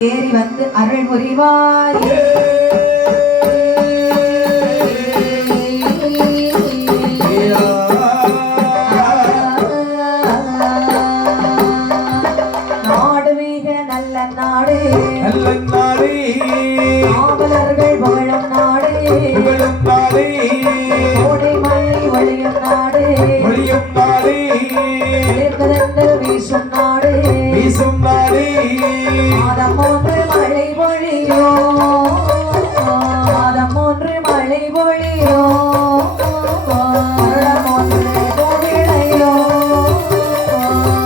ஏறி வந்து அருள் புரிவாய். நாடு மிக நல்ல நாடு, காவலர்கள் புகழும் நாடு, கோடை மழை ஒளியும் நாடு, வீசும் நாடு, மாதம் ஒன்று மழை பொழியோ, மாதம் ஒன்று மழை பொழியோ, வருடம் ஒன்று விளையோ,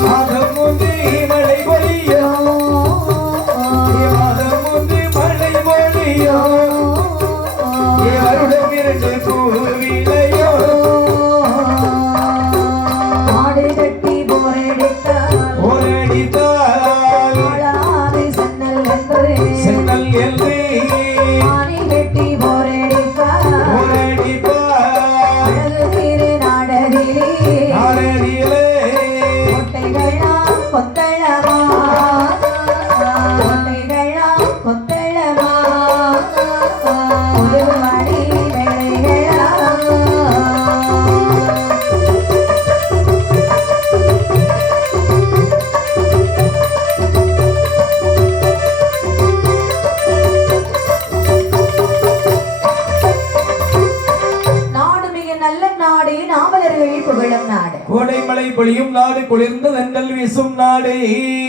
மாதம் ஒன்று மழை பொழியோ, மாதம் ஒன்று மழை பொழியோ, வருடம் இரண்டு பூவிளையோ. ஆடு கட்டி போரடித்தால் சென்னல் என்று ஆணி கட்டி போரடித்தால் அழகு திரு நாடகிலே கொட்டைகளாம் கொத்தளமா, கொட்டைகளாம் கொத்தளமா, ஒரு மணி வேளைகளா. நாவலர்கள் புகழும் நாடு, கோடை மழை பொழியும் நாடு, குளிர்ந்த தென்றல் வீசும் நாடு,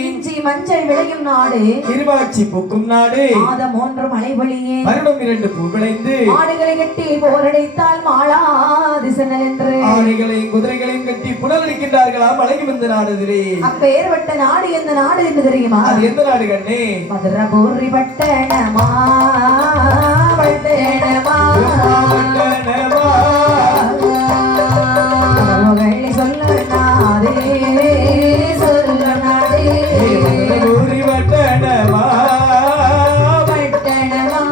இஞ்சி மஞ்சள் விளையும் நாடு, இருவாட்சி பூக்கும் நாடு, மாதம் ஒன்று மழை பொழியே, வருடம் இரண்டு பூ விளைந்து, ஆடுகளை கட்டி போரடைத்தால் மாளாது சென்னல் என்று ஆடுகளையும் குதிரைகளையும் கட்டி புனரடிக்கின்றார்களாம். அழகி வந்த நாடு திரே. அப்பேற்பட்ட நாடு எந்த நாடு என்று தெரியுமா? அது எந்த நாடு கண்ணே? மதுரபூரி பட்டணமா, பட்டணமா, சொல்லனாதே, சொல்லனாதே, பட்டணமா, பட்டணமா,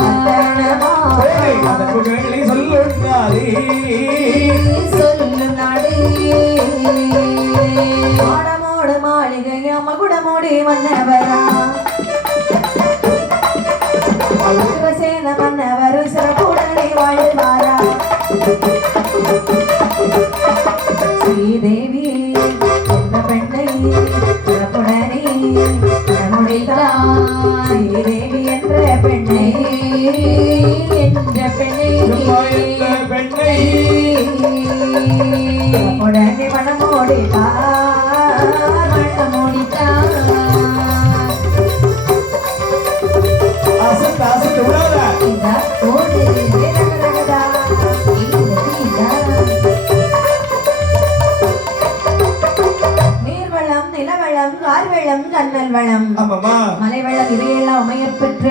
பட்டணமா, சொல்லுனாரே, சொல்லுனாடே. மாடமோடு மாளிகையா, மகுடமோடி மன்னவரா, சேன மன்னவர் சிறப்புடனே வாழ்வாரா. ஸ்ரீதேவி என்ற பெண்ணை சிறப்புடனே முடித்தார். ஸ்ரீதேவி என்ற பெண்ணை, என்ற பெண்ணை உடனே மனமோடித்தார், மனமோடித்தார். நீர்வளம், நிலவளம், கார்வளம், கண்ணல் வளம், மலைவளம் இவையெல்லாம் அமையப்பெற்ற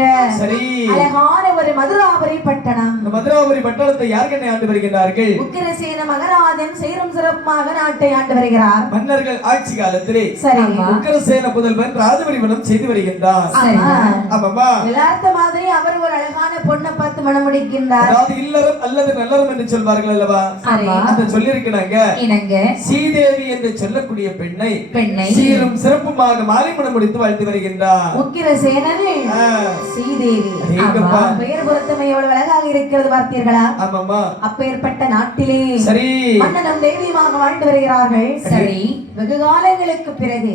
அழகான ஒரு மதுராபுரி பட்டணம். மதுராபுரி பட்டணத்தை யாருக்கென்ன ஆண்டு வருகிறார்கள்? உக்கிரசேன மகராஜன் சீரும் சிறப்புமாக நாட்டை ஆண்டு வருகிறார். மன்னர்கள் ஆட்சி காலத்திலே சரி, உக்கிரசேன புதல்வன் ராஜபரிமளம் செய்து வருகின்றார். எல்லாத்த மாதிரி அவர் ஒரு அழகான பொண்ணை பார்த்து மனம் முடிக்கின்றார். அதாவது இல்லறம் அல்லது நல்லறம் என்று சொல்வார்கள் அல்லவா? அந்த சொல்லியிருக்கிறாங்க. ஸ்ரீதேவி என்று சொல்லக்கூடிய பெண்ணை சீரும் சிறப்புமாக மாலை மனம் முடித்து வாழ்த்து வருகின்றார் உக்கிரசேனன். ஸ்ரீதேவி பெயர் பொருத்தமை எவ்வளவு அழகாக இருக்கிறது பார்த்தீர்களா? அப்பேற்பட்ட நாட்டிலே சரி மன்னனும் தேவியுமாக வாழ்ந்து வருகிறார்கள். சரி, வெகு காலங்களுக்கு பிறகு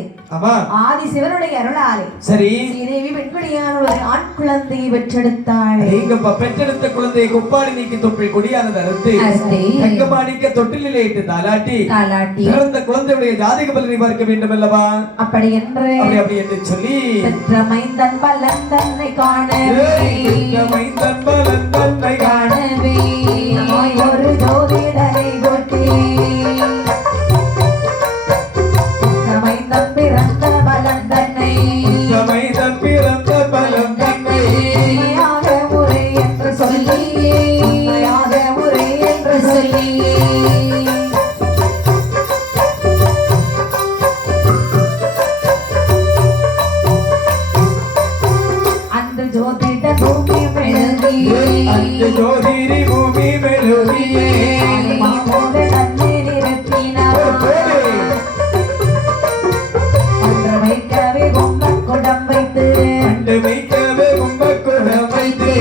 ஆதி சிவனுடைய அருளாலே சரி ஸ்ரீதேவி பெண்குடியான ஒரு ஆண் குழந்தையை பெற்றெடுத்தாள். பெற்றெடுத்த குழந்தையை கொப்பாடி நீக்கி தொப்பில் கொடியானது அறுத்து தங்கமாணிக்க தொட்டிலே இட்டு தாலாட்டி பிறந்த குழந்தையுடைய ஜாதக பலனை பார்க்க வேண்டும் அல்லவா? அப்படி என்று சொல்லி மைந்தன் பலன் தன்னை காணவே ஒரு ஜோதிடரை கொட்டி மைந்தன் பிறந்த பலன் தன்னை முறை என்று சொல்லி முறை என்று சொல்லி அந்த ஜோதிட பூமி மெழுதி, ஜோதிரி பூமி மெழுதி கண்டு வைக்கவே கும்பக்குடம் வைத்து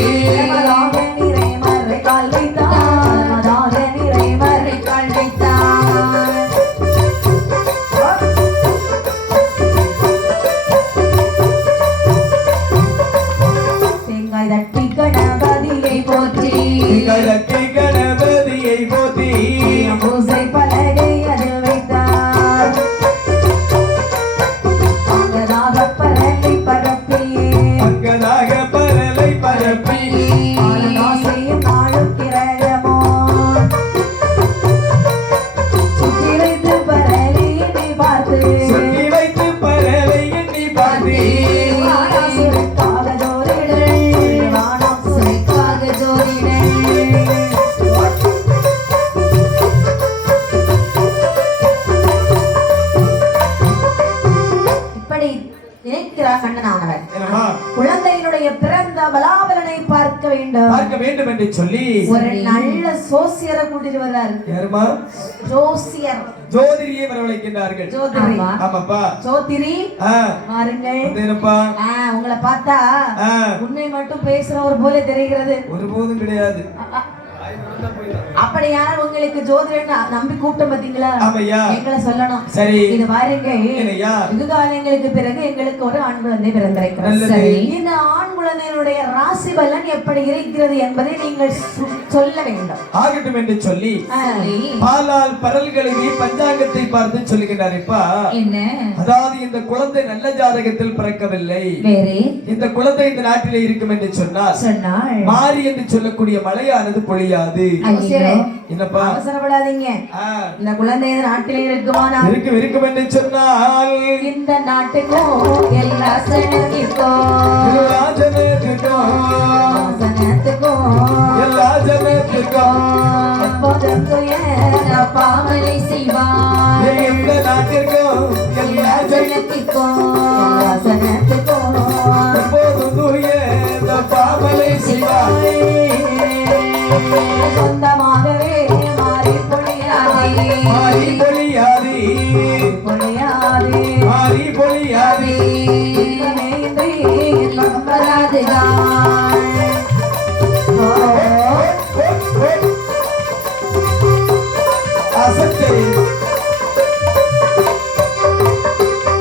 மதாக நிறை மறை கால் வைத்தார் மதாக நிறை மறை கால் வைத்தார் தேங்காய் தட்டி கணபதியை போற்றி கலக்கை கணபதியை போற்றி பூசை பலகை அதில் வைத்தார் அங்கதாக பரலை பரப்பி அங்கதாக பரலை பரப்பி ஆலனாசையும் நாளும் கிரகமோ சுற்றி வைத்து பரலை எண்ணி பார்த்து சுற்றி வைத்து பரலை எண்ணி பார்த்து வானாசுரக்காக ஜோதிடல் வானாசுரக்காக ஜோதிடல் இப்படி நினைக்கிறார் கண்ணனானவர் என்னம்மா குழந்தையினுடைய பிறந்த பலாபலனை பார்க்க வேண்டும் பார்க்க வேண்டும் என்று சொல்லி ஒரு நல்ல சோசியரை கூட்டிட்டு வர்றாரு யாருமா ஜோசியர் ஜோதிரியை வரவழைக்கின்றார்கள் ஜோதிரி ஆமாப்பா ஜோதிரி பாருங்கள் என்னப்பா உங்களை பார்த்தா உண்மை மட்டும் பேசுறவர் போல தெரிகிறது ஒருபோதும் கிடையாது அப்படி யார் உங்களுக்கு ஜோதிடர் நம்பி கூட்டம் பாத்தீங்களா ஆமையா எங்களை சொல்லணும் சரி இது பாருங்க என்னையா வெகு காலங்களுக்கு பிறகு எங்களுக்கு ஒரு ஆண் குழந்தை பிறந்திருக்கிறது நல்லது. சரி இந்த ஆண் குழந்தையினுடைய ராசி பலன் எப்படி இருக்கிறது என்பதை நீங்கள் சொல்ல வேண்டும் ஆகட்டும் என்று சொல்லி சரி. பாலால் பரல் கழுவி பஞ்சாங்கத்தை பார்த்து சொல்லுகின்றார் இப்பா என்ன அதாவது இந்த குழந்தை நல்ல ஜாதகத்தில் பிறக்கவில்லை வேறு இந்த குழந்தை இந்த நாட்டிலே இருக்கும் என்று சொன்னால் சொன்னால் மாறி என்று சொல்லக்கூடிய மழையானது பொழியாது என்னப்பா அவசரப்படாதீங்க இந்த குழந்தை நாட்டிலே இருக்குமானா இருக்கும் என்று சொன்னால் இந்த நாட்டுக்கும் எல்லா சனத்திற்கும் எல்லா ஜனத்துக்கும் எப்போதும் துயர பாவனை செய்வார் எந்த நாட்டிற்கும் எல்லா ஜனத்திற்கும் எல்லா சனத்திற்கும் எப்போதும் தூய பாவனை செய்வார் சொந்தமாகவே மாறி பொழியாதே மாறி பொழியாதே பொழியாதே மாறி பொழியாதே அசத்தே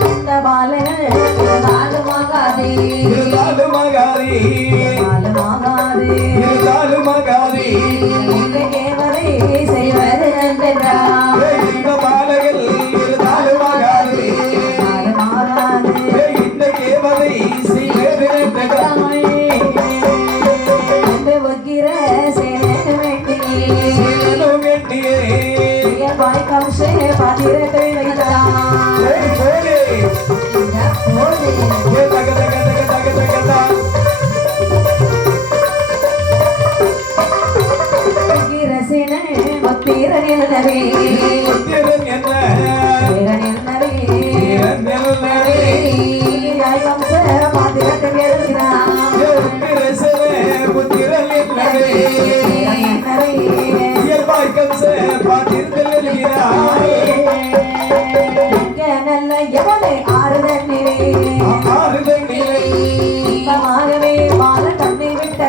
இந்த பாலங்கள் இருந்தாலுமாகாதே இருந்தாலுமாகாதே இருந்தாலுமாகாதே இந்த கேவலை செய்வது நன்றென்றார் இந்த பாலகள் இருந்தாலுமாகாதே இந்த கேவலை செய்வது நன்றென்றார் இந்த வக்கிர சேனு வேண்டியே வாய் கம்சே பாத்திரத்தை வைத்தான் ரசின பத்திரன் என்னவே வாய் கம்ச பாத்திரத்தை எழுதினான் நல்ல எவனை ஆறுதல் நிலை இன்பமாகவே பால தன்னை விட்ட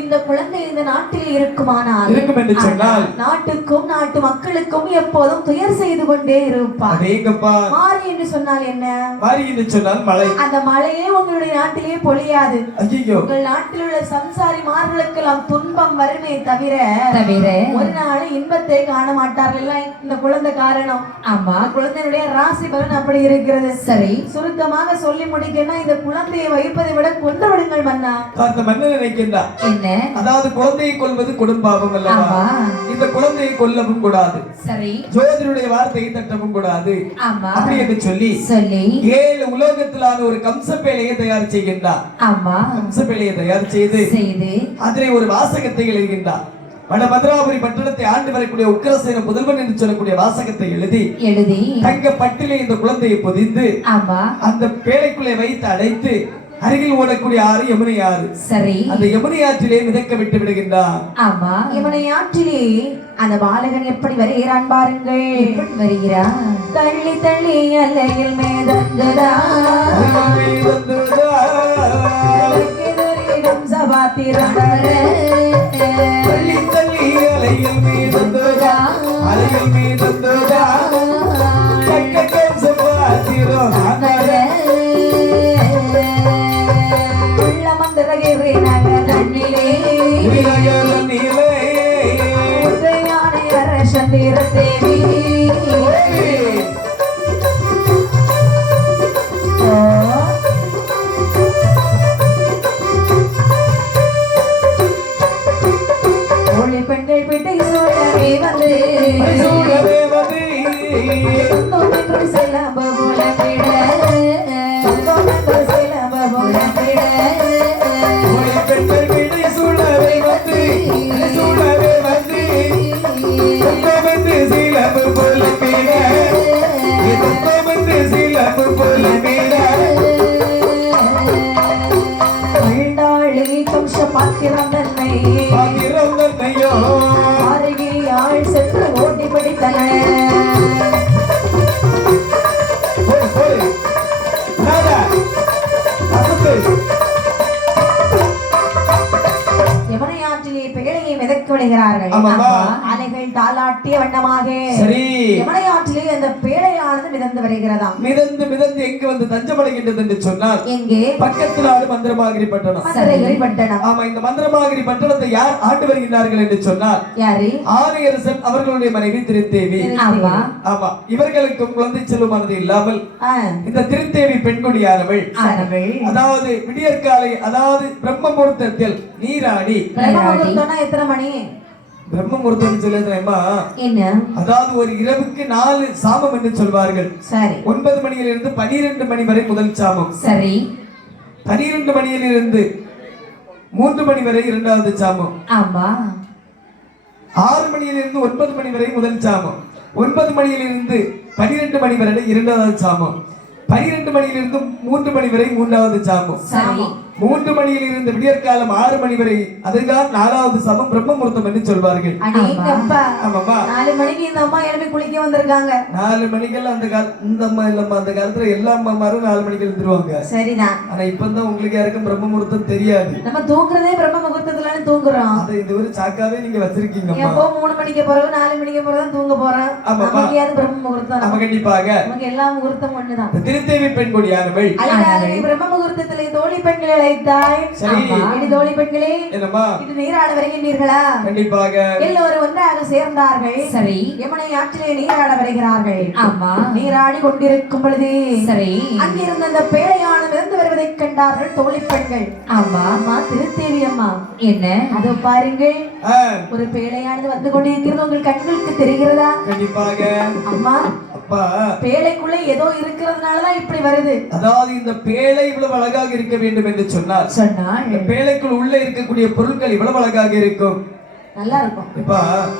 இந்த குழந்தை இந்த நாட்டில் இருக்குமானால் இருக்கும் என்று சொன்னால் நாட்டுக்கும் நாட்டு மக்களுக்கும் எப்போதும் துயர் செய்து கொண்டே இருப்பார். மாறி என்று சொன்னால் என்ன? மாறி என்று சொன்னால் மழை. அந்த மழையே உங்களுடைய நாட்டிலே பொழியாது. ஐயோ, உங்கள் நாட்டில் உள்ள சம்சாரிமார்களுக்கெல்லாம் துன்பம் வருமே தவிர ஒரு நாள் இன்பத்தை காண மாட்டார்கள். இந்த குழந்தை காரணம். ஆமா, குழந்தையுடைய ராசி பலன் அப்படி இருக்கிறது. சரி, சுருக்கமாக சொல்லி முடிக்கணும். இந்த குழந்தையை வைப்பதை விட கொண்டு விடுங்கள் மன்னா. அந்த மன்னன் நினைக்கின்றார் என்ன? அதாவது குழந்தையை கொல்வது கொடும்பாவம் அல்லவா? இந்த குழந்தையை கொல்லவும் கூடாது. சரி, ஜோதிடருடைய வார்த்தையை தட்டவும் கூடாது. ஆமா, அப்படி என்று சொல்லி 7 உலோகத்திலான ஒரு கம்சப்பேழையை தயார் செய்கின்றார். ஆமா, கம்சப்பேழையை தயார் செய்து அதிலே ஒரு வாசகத்தை எழுதுகின்றார். வட மதுராபுரி பட்டணத்தை ஆண்டு வரக்கூடிய உக்கிரசேன முதல்வன் என்று சொல்லக்கூடிய வாசகத்தை எழுதி தங்க பட்டிலே இந்த குழந்தையை பொதிந்து அந்த பேழைக்குள்ளே வைத்து அடைத்து அருகில் ஓடக்கூடிய ஆறு யமுனை ஆறு. சரி. அந்த யமுனை ஆற்றிலே மிதக்க விட்டு விடுகின்றார். ஆமா. யமுனை ஆற்றிலே அந்த பாலகன் எப்படி வருகிறான் பாருங்கள். எப்படி வருகிறான்? தள்ளி தள்ளி அலையில் மேதந்ததா சபாத்திரம் தள்ளி தள்ளி அலையில் மேதந்ததா அலையில் மேதந்ததா தேவி ஒளி பெண்கள் பிட்டை சூழவே வந்து செல்லம் போல விட செல்லம் போல விட பெண்கள் பிட்டை சூழவே வந்து சூழவே வந்து சிலம்பு போல மீட சிலம்பு போல மீட பண்டாளி கம்ச பாத்திரம் தன்னை பாத்திரம் தன்னையோ அருகே ஆள் சென்று ஓட்டி பிடித்தன யமுனையாற்றிலே பேழையை மிதக்க விடுகிறார்கள். அலைகள் தாளாட்டிய வண்ணமாக யமுனையாற்றிலே அந்த பேழையானது மிதந்து வருகிறதாம். மிதந்து மிதந்து எங்கு வந்து தஞ்சமடைகின்றது என்று சொன்னால் எங்கே? பக்கத்தில் ஆடு மந்திரமாகிரி பட்டணம். பட்டணம். ஆமா, இந்த மந்திரமாகிரி பட்டணத்தை யார் ஆண்டு வருகிறார்கள் என்று சொன்னால் யாரு? ஆரியரசன் அவர்களுடைய மனைவி திருத்தேவி. ஆமா. ஆமா, இவர்களுக்கும் குழந்தை செல்வமானது இல்லாமல் இந்த திருத்தேவி பெண்குடியானவள் அதாவது விடியற்காலை அதாவது பிரம்ம முகூர்த்தத்தில் நீராடி. எத்தனை மணி? பிரம்ம முகூர்த்தம் சொல்லுமா என்ன? அதாவது ஒரு இரவுக்கு 4 சாமம் என்று சொல்வார்கள். சரி. 9 மணியிலிருந்து 12 மணி வரை முதல் சாமம். சரி. 12 மணியிலிருந்து 3 மணி வரை இரண்டாவது சாமம். ஆமா. 6 மணியிலிருந்து 9 மணி வரை முதல் சாமம். 9 மணியிலிருந்து 12 மணி வரை இரண்டாவது சாமம். 12 மணியிலிருந்து 3 மணி வரை மூன்றாவது சாமம். சரி. 3 மணியில் இருந்து விடியற்காலம் 6 மணி வரை அதுதான் 4வது சமம் பிரம்ம முகூர்த்தம் என்று சொல்வார்கள். 4 மணிக்கு இந்த அம்மா எழுப்பி குளிக்க வந்திருக்காங்க. 4 மணிக்கெல்லாம் அந்த இந்த அம்மா இல்லம்மா, அந்த காலத்துல எல்லா அம்மாமாரும் 4 மணிக்கு எழுந்துருவாங்க. சரிதான். ஆனா இப்பதான் உங்களுக்கு யாருக்கும் பிரம்ம முகூர்த்தம் தெரியாது. நம்ம தூங்குறதே பிரம்ம முகூர்த்தத்துலன்னு தூங்குறோம். அதை இது ஒரு சாக்காவே நீங்க வச்சிருக்கீங்க. எப்போ 3 மணிக்கு பிறகு 4 மணிக்கு பிறகு தான் தூங்க போறோம். நமக்கு யாரு பிரம்ம முகூர்த்தம்? நம்ம கண்டிப்பாக நமக்கு எல்லா முகூர்த்தம் ஒண்ணுதான். திருத்தேவி பெண்குடியானவள் பிரம்ம முகூர்த்தத்திலே தோழி பெண்களை அழைத்தாய். சரி. தோழி பெண்களே என்னம்மா இது நீராட வருகின்றீர்களா? கண்டிப்பாக. எல்லோரும் ஒன்றாக சேர்ந்தார்கள். சரி. யமுனை ஆற்றிலே நீராட வருகிறார்கள். ஆமா. நீராடி கொண்டிருக்கும் பொழுது சரி அங்கிருந்த அந்த பேழையானது மிதந்து வருவதைக் கண்டார்கள் தோழி பெண்கள். ஆமா. அம்மா திருத்தேவி அம்மா என்ன அதோ பாருங்கள், ஒரு பேழையானது வந்து கொண்டிருக்கிறது உங்கள் கண்களுக்கு தெரிகிறதா? கண்டிப்பாக. அம்மா அப்பா பேழைக்குள்ள ஏதோ இருக்கிறதுனாலதான் இப்படி வருது. அதாவது இந்த பேழை இவ்வளவு அழகாக இருக்க வேண்டும் என்று சொன்னார். இந்த பேழைக்குள் உள்ள இருக்கக்கூடிய பொருட்கள் இவ்வளவு அழகாக இருக்கும். நல்லா இருக்கும். இப்ப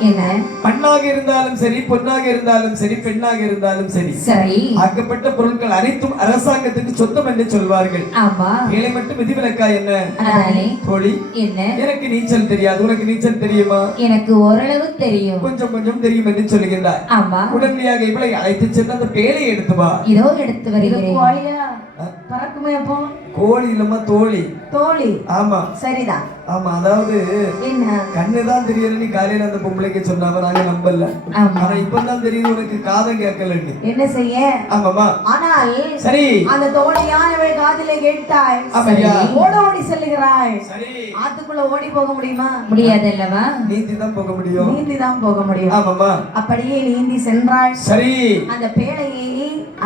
என்ன மண்ணாக இருந்தாலும் சரி, பொன்னாக இருந்தாலும் சரி, பெண்ணாக இருந்தாலும் சரி, சரி ஆக்கப்பட்ட பொருட்கள் அனைத்தும் அரசாங்கத்துக்கு சொந்தம் என்று சொல்வார்கள். ஆமா. பேழை மட்டும் விதிவிலக்கா என்ன? தோழி என்ன எனக்கு நீச்சல் தெரியாது, உனக்கு நீச்சல் தெரியுமா? எனக்கு ஓரளவு தெரியும், கொஞ்சம் கொஞ்சம் தெரியும் என்று சொல்லுகின்றார். ஆமா. உடனடியாக இவளை அழைத்து சென்று அந்த பேழையை எடுத்து வா. இதோ எடுத்து வருகிறேன். பறக்குமே அப்போ கோழி இல்லம்மா, தோழி. தோழி. ஆமா. சரிதான். ஆமா, அதாவது என்ன கண்ணுதான் தெரியல, நீ காலையில அந்த பொம்பளைக்கு சொன்னாவ நாங்க நம்பல. ஆனா இப்பதான் தெரியுது உனக்கு காதம் கேட்கலன்னு. என்ன செய்ய? ஆமாமா. ஆனால் சரி அந்த தோழியானவள் காதிலே கேட்டாய். ஓட ஓடி செல்லுகிறாய். சரி. ஆத்துக்குள்ள ஓடி போக முடியுமா? முடியாது அல்லவா? நீந்தி தான் போக முடியும். நீந்தி தான் போக முடியும். ஆமாமா. அப்படியே நீந்தி சென்றாள். சரி. அந்த பேழையை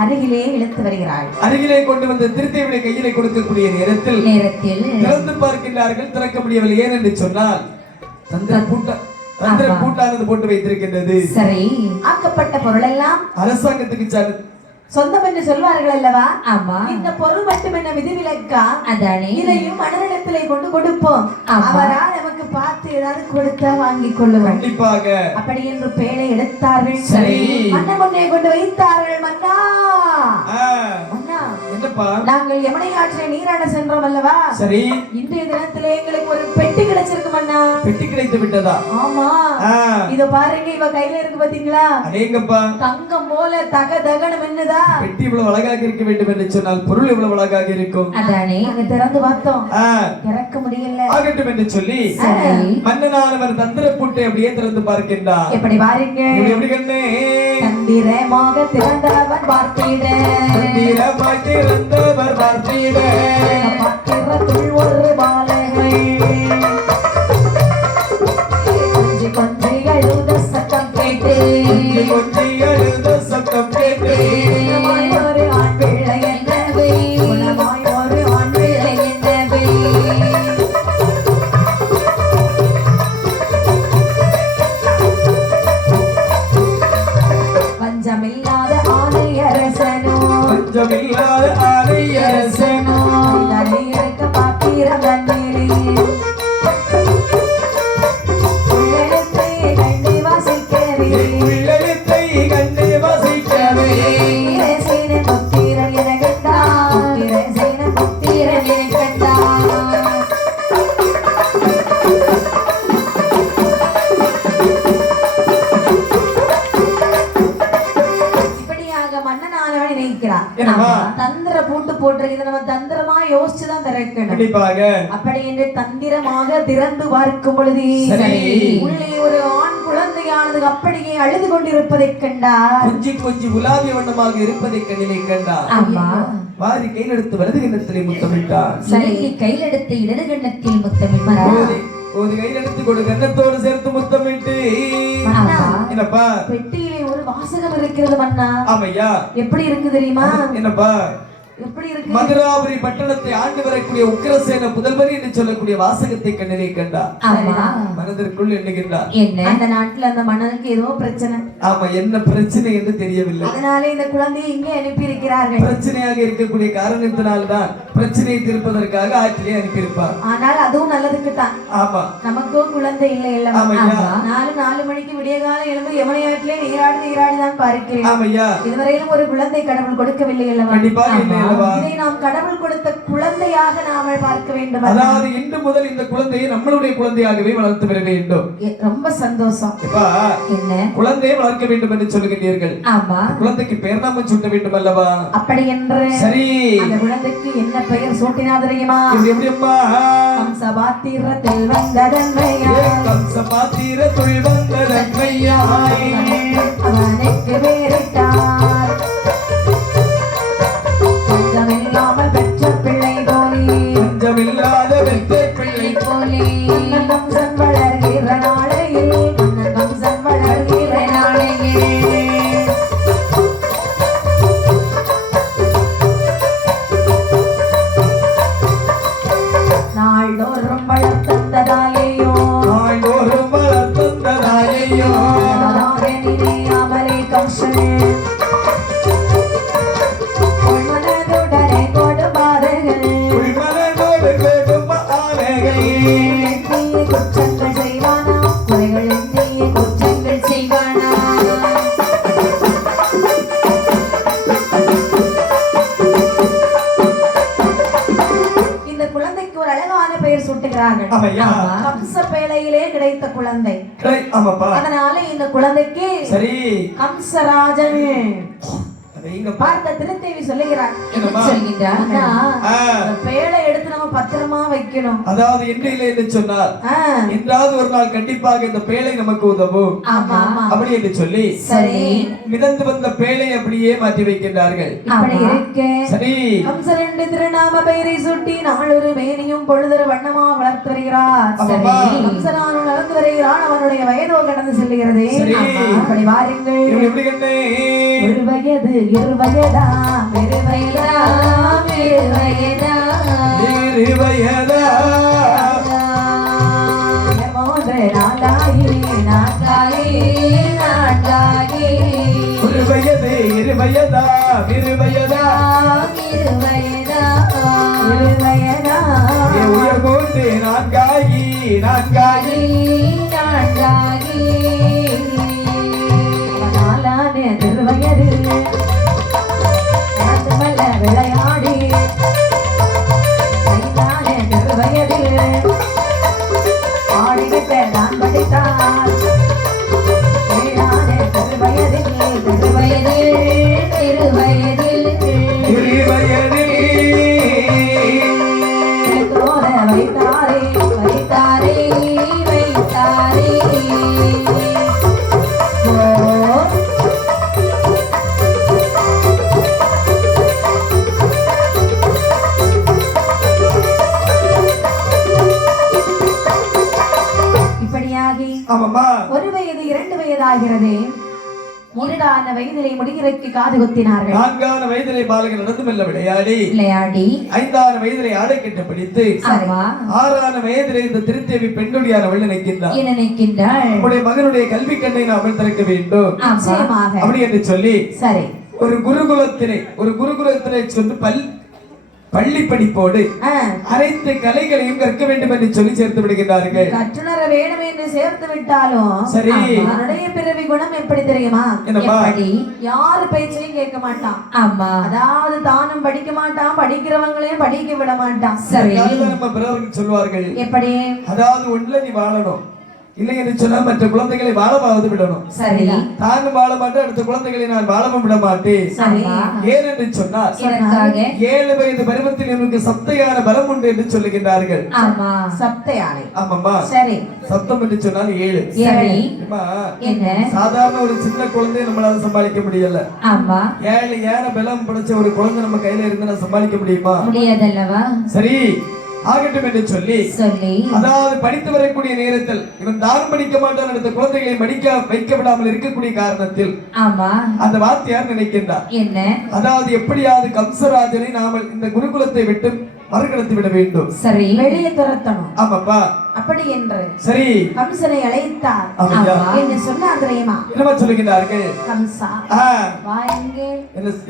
அருகிலே இழுத்து வருகிறாள். அருகிலே கொண்டு வந்து திருத்தேவியை கையிலே கொடுக்கக்கூடிய நேரத்தில் திறந்து பார்க்கின்றார்கள். திறக்க முடியவில்லை. ஏன் என்று சொன்னால் தந்திர பூட்டானது போட்டு வைத்திருக்கின்றது. சரி. ஆக்கப்பட்ட பொருள் எல்லாம் அரசாங்கத்துக்கு சொந்தம் என்று சொல்வார்கள் அல்லவா? ஆமா. இந்த பொருள் மட்டும் என்ன விதிவிலக்கா? அதானே. இதையும் மன்னரிடத்திலே கொண்டு கொடுப்போம். அவரால் நமக்கு பார்த்து ஏதாவது கொடுத்தா வாங்கிக் கொள்ளுவோம். கண்டிப்பாக. அப்படி என்று பேழை எடுத்தார்கள். சரி. மன்ன முன்னே கொண்டு வைத்தார்கள். மன்னா மன்னா மன்னா என்னப்பா நாங்கள் யமுனை ஆற்றை நீராட சென்றோம் அல்லவா சரி இன்றைய தினத்திலே எங்களுக்கு ஒரு பெட்டி கிடைச்சிருக்கு மன்னா பெட்டி கிடைத்து விட்டதா ஆமா இத பாருங்க இவ கையில இருக்கு பாத்தீங்களா அடேங்கப்பா தங்கம் போல தக தகன மின்னுதா பெட்டி இவ்வளவு அழகாக இருக்க வேண்டும் என்று சொன்னால் பொருள் இவ்வளவு அழகாக இருக்கும் அதானே நாங்க திறந்து பார்த்தோம் திறக்க முடியல ஆகட்டும் என்று சொல்லி மன்னனானவர் தந்திர பூட்டை அப்படியே திறந்து பார்க்கின்றார் எப்படி பாருங்க எப்படி கண்ணே தந்திரமாக திறந்தவர் பார்த்திட தந்திரமாக திறந்தவர் பார்த்திட பாத்திரத்துள் ஒரு பாலகை கொஞ்சி கொஞ்சி அழுத சத்தம் கேட்டு கொஞ்சி அழுத சத்தம் கேட்டு ஒரு ஆண் பிள்ளை என்னவே உலமாய் ஒரு ஆண் பிள்ளை என்னவே பஞ்சமில்லாத ஆணையரசனோ பஞ்சமில்லாத ஆணையரசனோ தண்ணி இருக்க பாத்திரம் தண்ணீரே உள்ளெழுத்தை கண்டு வாசிக்கவே உள்ளெழுத்தை கண்டு வாசிக்கவே இரசேன புத்திரன் என கண்டா இரசேன புத்திரன் என கண்டா மன்னனானவன் நினைக்கிறான் தந்திர பூட்டு போட்டிருக்கு நம்ம தந்திரமா யோசிச்சுதான் திறக்கணும் கண்டிப்பாக அப்படி என்று தந்திரமாக திறந்து பார்க்கும் பொழுது உள்ளே ஒரு ஆண் குழந்தையானது அப்படியே அழுது கொண்டிருப்பதை கண்டார் கொஞ்சி கொஞ்சி உலாவிய வண்ணமாக இருப்பதை கண்ணிலே கண்டார் ஆமா வாரி கையில் எடுத்து வலது கண்ணத்திலே முத்தமிட்டார் கையில் எடுத்து இடது கண்ணத்தில் முத்தமிட்டார் ஒரு கையில் எடுத்து கொடு கண்ணத்தோடு சேர்த்து முத்தமிட்டு என்னப்பா பெட்டியிலே ஒரு வாசகம் இருக்கிறது மன்னா ஆமையா எப்படி இருக்கு தெரியுமா என்னப்பா எப்படி இருக்கு மதுராபுரி பட்டணத்தை ஆண்டு வரக்கூடிய உக்கிரசேன புதல்வர் என்று சொல்லக்கூடிய வாசகத்தை கண்ணிலே கண்டார் மனதிற்குள் எண்ணுகின்றார் அந்த நாட்டுல அந்த மன்னனுக்கு ஏதோ பிரச்சனை ஆமா என்ன பிரச்சனை என்று தெரியவில்லை அதனாலே இந்த குழந்தையை இங்கே அனுப்பி இருக்கிறார்கள் பிரச்சனையாக இருக்கக்கூடிய காரணத்தினால்தான் பிரச்சனையை தீர்ப்பதற்காக ஆற்றிலே அனுப்பியிருப்பார் ஆனால் அதுவும் நல்லதுக்கு தான் ஆமா நமக்கும் குழந்தை இல்லை இல்ல 4 மணிக்கு விடிய காலம் எழுந்து யமுனை ஆற்றிலே நீராடி தான் பார்க்கிறேன் ஆமையா இதுவரையிலும் ஒரு குழந்தை கடவுள் கொடுக்கவில்லை அல்லவா கண்டிப்பாக இதை நாம் கடவுள் கொடுத்த குழந்தையாக நாம பார்க்க வேண்டும் அதாவது இன்று முதல் இந்த குழந்தையை நம்மளுடைய குழந்தையாகவே வளர்த்து வர வேண்டும் ரொம்ப சந்தோஷம் என்ன குழந்தையை வளர்க்க வேண்டும் என்று சொல்லுகிறீர்கள் ஆமா குழந்தைக்கு பெயர் நாமம் சூட்ட வேண்டும் அல்லவா அப்படி என்று சரி அந்த குழந்தைக்கு என்ன பெயர் சூட்டினா தெரியுமா எப்படியம்மா கம்சபாத்திரத்தில் வந்ததன்மையா கம்சபாத்திரத்துள் வந்ததன்மையா அவனுக்கு வேறிட்டார் பஞ்சமில்லாமல் பெற்ற பிள்ளை போலே பஞ்சமில்லாத பெற்ற பிள்ளை போலே கம்சன் வளர்கிற நாளையில் கம்சன் வளர்கிற நாளையில் நாள்தோறும் வளர்த்ததாலேயோ நாள்தோறும் வளர்த்ததாலேயோ நினையாமலே கம்சன் குற்றங்கள் செய்வானா குறைகள் எண்ணிய குற்றங்கள் செய்வானா இந்த குழந்தைக்கு ஒரு அழகான பெயர் சூட்டுகிறார்கள் கம்ச பேழையிலே கிடைத்த குழந்தை அதனால இந்த குழந்தைக்கு சரி கம்சராஜன் பார்த்த திருத்தேவி சொல்லுகிறார் பேழை எடுத்து நம்ம பத்திரமா வைக்கணும் அதாவது இன்றையிலே என்று சொன்னார் என்றாவது ஒரு நாள் கண்டிப்பாக இந்த பேழை நமக்கு உதவும் அப்படி என்று சொல்லி மிதந்து வந்த பேழை அப்படியே மாற்றி வைக்கின்றார்கள் சரி கம்சன் திருநாம பெயரை சுட்டி நாளொரு மேனியும் பொழுதொரு வண்ணமா வளர்த்து வருகிறார் கம்சனானும் நடந்து வருகிறான் அவனுடைய வயதோ கடந்து செல்கிறது அப்படி வாருங்கள் ஒரு வயது இருவயதா இருவயதா இருவயதா இருவயதா மூன்று நாளாகி நாட்காகி நாட்காகி ஒரு வயது இருவயதா இருவயதா இருவயதா இருவயதா உயர் மூன்று நான்காகி நான்காகி நான்காகி நாளான திருவயது விளையாட கர்ப்பிணியாகி ஆமாம்மா 1 வயது 2 வயதாகிறது. 3ஆன வயதிலே முடிகிறக்கு காது குத்தினார்கள். 4ஆன வயதிலே பாலகன் நடந்து மெல்ல விளையாடி 5ஆன வயதிலே ஆடை கட்ட பிடித்து 6ஆன வயதிலே இந்த திருத்தேவி பெண்கொடியானவள் நினைக்கின்றார். உடைய மகனுடைய கல்வி கண்ணை நாம் திறக்க வேண்டும் அப்படி என்று சொல்லி சரி ஒரு குருகுலத்திலே சென்று பள்ளி படிப்போடு அனைத்து கலைகளையும் கற்க வேண்டும் என்று சொல்லி சேர்த்து விடுகிறார்கள். கற்றுணர வேண்டும் என்று சேர்த்து விட்டாலும் சரி அவனுடைய பிறவி குணம் எப்படி தெரியுமா? யாரு பேச்சையும் கேட்க மாட்டான். ஆமா, அதாவது தானும் படிக்க மாட்டான், படிக்கிறவங்களையும் படிக்க விட மாட்டான். சரி நம்ம பிறருக்கு சொல்வார்கள் எப்படி? அதாவது ஒன்றுல நீ வாழணும், இல்லை என்று சொன்னா மற்ற குழந்தைகளை வாழவாவது விடணும். சரி தானும் வாழ மாட்டேன், அடுத்த குழந்தைகளை நான் வாழவும் விட மாட்டேன். ஏன் என்று சொன்னால் 7 வயது பருவத்தில் எனக்கு சப்தையான பலம் உண்டு என்று சொல்லுகின்றார்கள். சப்தையானை ஆமாம்மா. சரி சப்தம் என்று சொன்னால் 7. சாதாரண ஒரு சின்ன குழந்தையை நம்மளால சமாளிக்க முடியல. 7 பலம் படைச்ச ஒரு குழந்தை நம்ம கையில இருந்து நான் சமாளிக்க முடியுமா? முடியாதல்லவா? சரி ஆகட்டும் என்று சொல்லி அதாவது படித்து வரக்கூடிய நேரத்தில் இவன் தானும் படிக்க மாட்டான், அடுத்த குழந்தைகளை படிக்க வைக்க விடாமல் இருக்கக்கூடிய காரணத்தில் அந்த வாத்தியார் நினைக்கின்றார் என்ன, அதாவது எப்படியாவது கம்சராஜனை நாம இந்த குருகுலத்தை விட்டு மறுகடத்தி விட வேண்டும். சரி வெளியே துரத்தணும். ஆமாப்பா. அப்படி என்று சரி கம்சனை அழைத்தார். என்ன சொன்னார் தெரியுமா? என்ன சொல்லுகிறார்கள்? கம்சா வா இங்கே.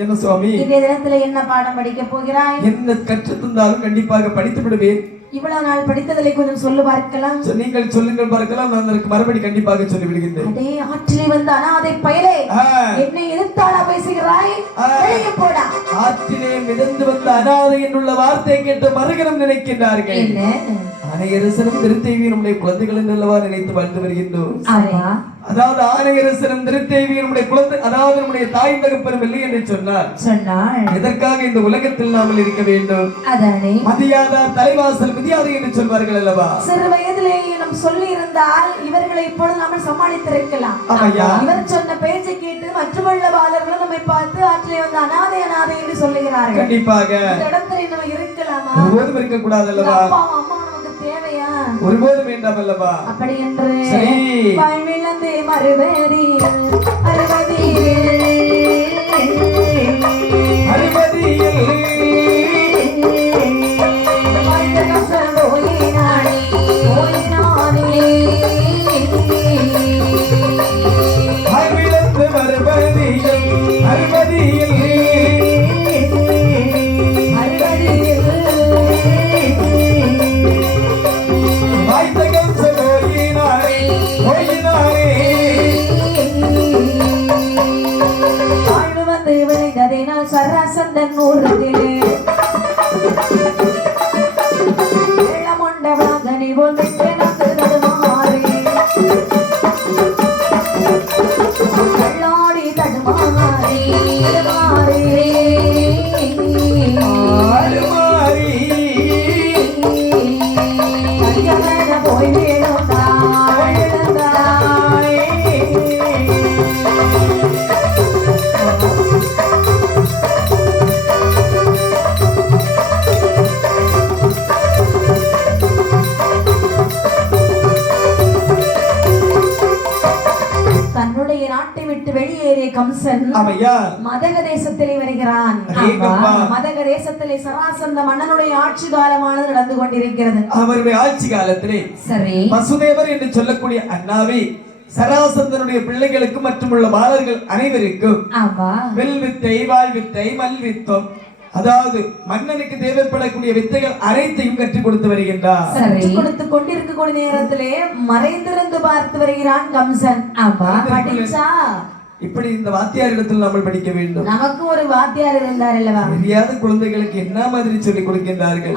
என்ன சுவாமி, இந்த தினத்துல என்ன பாடம் படிக்க போகிறாய்? என்ன கற்று தந்தாலும் கண்டிப்பாக படித்து விடுவேன். இவ்வளவு நாள் படித்ததிலே கொஞ்சம் சொல்லு பார்க்கலாம். நீங்கள் சொல்லுங்கள் பார்க்கலாம், நான் அதற்கு மறுபடி கண்டிப்பாக சொல்லி விடுகின்றேன். அதே ஆற்றிலே வந்த அனாதை பயலே என்னை எதிர்த்தாளா பேசுகிறாய்? வெளியே போடா. ஆற்றிலே மிதந்து வந்த அனாதை என்னுள்ள வார்த்தை கேட்டு மறுகணம் நினைக்கின்றார்கள். ஆணையரசனும் திருத்தேவி நம்முடைய குழந்தைகள் அல்லவா நினைத்து வாழ்ந்து வருகின்றோம். அதாவது ஆணையரசனும் திருத்தேவி நம்முடைய குழந்தை, அதாவது நம்முடைய தாய் தகப்பனும் இல்லை என்று சொன்னார். எதற்காக இந்த உலகத்தில் நாமல் இருக்க வேண்டும்? மதியாதா தலைவாசல் மிதியாது என்று சொல்வார்கள் அல்லவா? சிறு வயதிலேயே நாம் சொல்லி இருந்தால் இவர்களை இப்பொழுது நாம் சமாளித்திருக்கலாம். இவர் சொன்ன பேச்சை கேட்டு மற்றவள்ள பாலர்களும் நம்மை பார்த்து ஆற்றிலே வந்து அனாதை அனாதை என்று சொல்லுகிறார்கள். கண்டிப்பாக இந்த இடத்துல நம்ம இருக்கலாமா? ஒருபோதும் இருக்க கூடாது அல்லவா? அம்மா நமக்கு தேவையா? ஒருபோதும் வேண்டாம் அல்லவா? அப்படி என்று வாழ்விழந்து மறுபடியில் சராசந்தன் ஊரத்திலே வெள்ளமொண்டவனி போல் வெட்டனது தடுமாறி வெள்ளாடி தடுமாறி போய் கம்சன் மதக தேசத்திலே வருகிறான். மதக தேசத்திலே சராசந்த மன்னனுடைய ஆட்சி காலமானது நடந்து கொண்டிருக்கிறது. அவருடைய ஆட்சி காலத்திலே சரி வசுதேவர் என்று சொல்லக்கூடிய அண்ணாவி சராசந்தனுடைய பிள்ளைகளுக்கு மற்றும் உள்ள பாலர்கள் அனைவருக்கும் வெல்வித்தை, வாழ்வித்தை, மல்வித்தம், அதாவது மன்னனுக்கு தேவைப்படக்கூடிய வித்தைகள் அனைத்தையும் கற்றுக் கொடுத்து வருகின்றார். கொடுத்து கொண்டிருக்கக்கூடிய நேரத்திலே மறைந்திருந்து பார்த்து வருகிறான் கம்சன். இப்படி இந்த வாத்தியார் இடத்தில் நாம் படிக்க வேண்டும். நமக்கு ஒரு வாத்தியார் இருந்தார் அல்லவா? தெரியாத குழந்தைகளுக்கு என்ன மாதிரி சொல்லி கொடுக்கின்றார்கள்.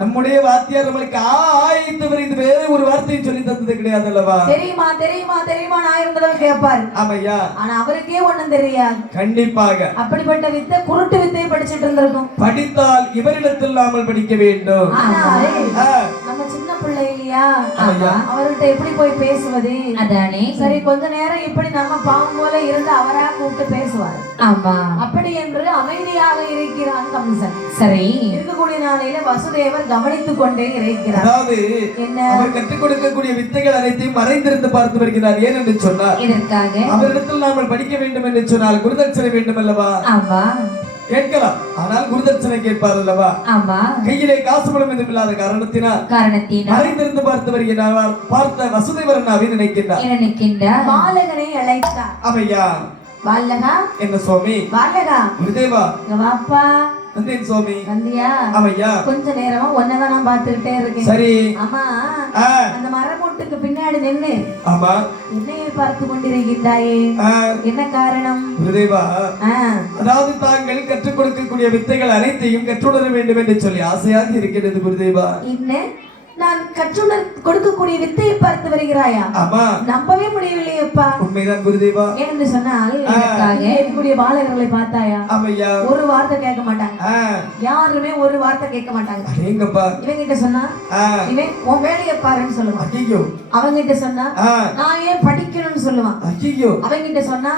நம்முடைய வாத்தியார் நம்மளுக்கு ஆயித்தவர் இது வேற ஒரு வார்த்தையை சொல்லி தந்தது கிடையாது அல்லவா? தெரியுமா தெரியுமா தெரியுமா நான் இருந்தவங்க கேட்பார். ஆமையா, ஆனா அவருக்கே ஒண்ணும் தெரியாது. கண்டிப்பாக அப்படிப்பட்ட வித்தை குருட்டு வித்தையை படிச்சிட்டு இருந்திருக்கும். படித்தால் இவரிடத்தில் நாமல் படிக்க வேண்டும். நம்ம சின்ன பிள்ளையிலேயே இல்லையா ஆமா. அவர்கிட்ட எப்படி போய் பேசுவது? அதானே. சரி, கொஞ்ச நேரம் இப்படி நம்ம பாவம் போல இருந்து அவரா கூப்பிட்டு பேசுவார். ஆமா. அப்படி என்று அமைதியாக இருக்கிறான் கம்சன். சரி. இருக்கக்கூடிய நாளையில வசுதேவர் கவனித்துக் கொண்டே இருக்கிறார். அதாவது என்ன? அவர் கற்றுக் கொடுக்கக்கூடிய வித்தைகள் அனைத்தையும் மறைந்திருந்து பார்த்து வருகிறார். ஏன் என்று சொன்னார், இதற்காக அவரிடத்தில் நாம் படிக்க வேண்டும் என்று சொன்னால் குருதட்சணை வேண்டும் அல்லவா? ஆமா கேட்கலாம், ஆனால் குருதட்சணை கேட்பார் அல்லவா? ஆமா. கையிலே காசு பணம் எதுவும் இல்லாத காரணத்தினால் மறைந்திருந்து பார்த்து வருகிறார். பார்த்த வசுதேவர் அண்ணாவை நினைக்கின்றார். பாலகனை அழைத்தார். அவையா, பாலகா. என்ன சுவாமி? பாலகா. குருதேவா. வாப்பா. வந்தேன் சுவாமி. வந்தியா? அவையா. கொஞ்ச நேரமா ஒன்னதான் நான் பாத்துக்கிட்டே இருக்கேன். சரி. ஆமா, அந்த மரமூட்டுக்கு பின்னாடி நின்னு ஆமா என்னையே பார்த்து கொண்டிருக்கின்றாயே, என்ன காரணம்? குருதேவா, அதாவது தாங்கள் கற்றுக் கொடுக்கக்கூடிய வித்தைகள் அனைத்தையும் கற்றுணர வேண்டும் என்று சொல்லி ஆசையாக இருக்கிறது குருதேவா. என்ன, நான் கற்றுணர் கொடுக்கக்கூடிய வித்தையை பார்த்து வருகிறாயா? ஆமா. நம்பவே முடியவில்லையப்பா. உண்மைதான் குருதேவா. ஏன்னு சொன்னால் இருக்கக்கூடிய பாலகர்களை பார்த்தாயா, ஆமையா, ஒரு வார்த்தை கேட்க மாட்டாங்க. யாருமே ஒரு வார்த்தை கேட்க மாட்டாங்க. இவங்கிட்ட சொன்னா இவன் உன் வேலையை பாருன்னு சொல்லுவான். ஐயோ. அவங்கிட்ட சொன்னா நான் ஏன் படிக்கணும்னு சொல்லுவான். ஐயோ. அவங்கிட்ட சொன்னா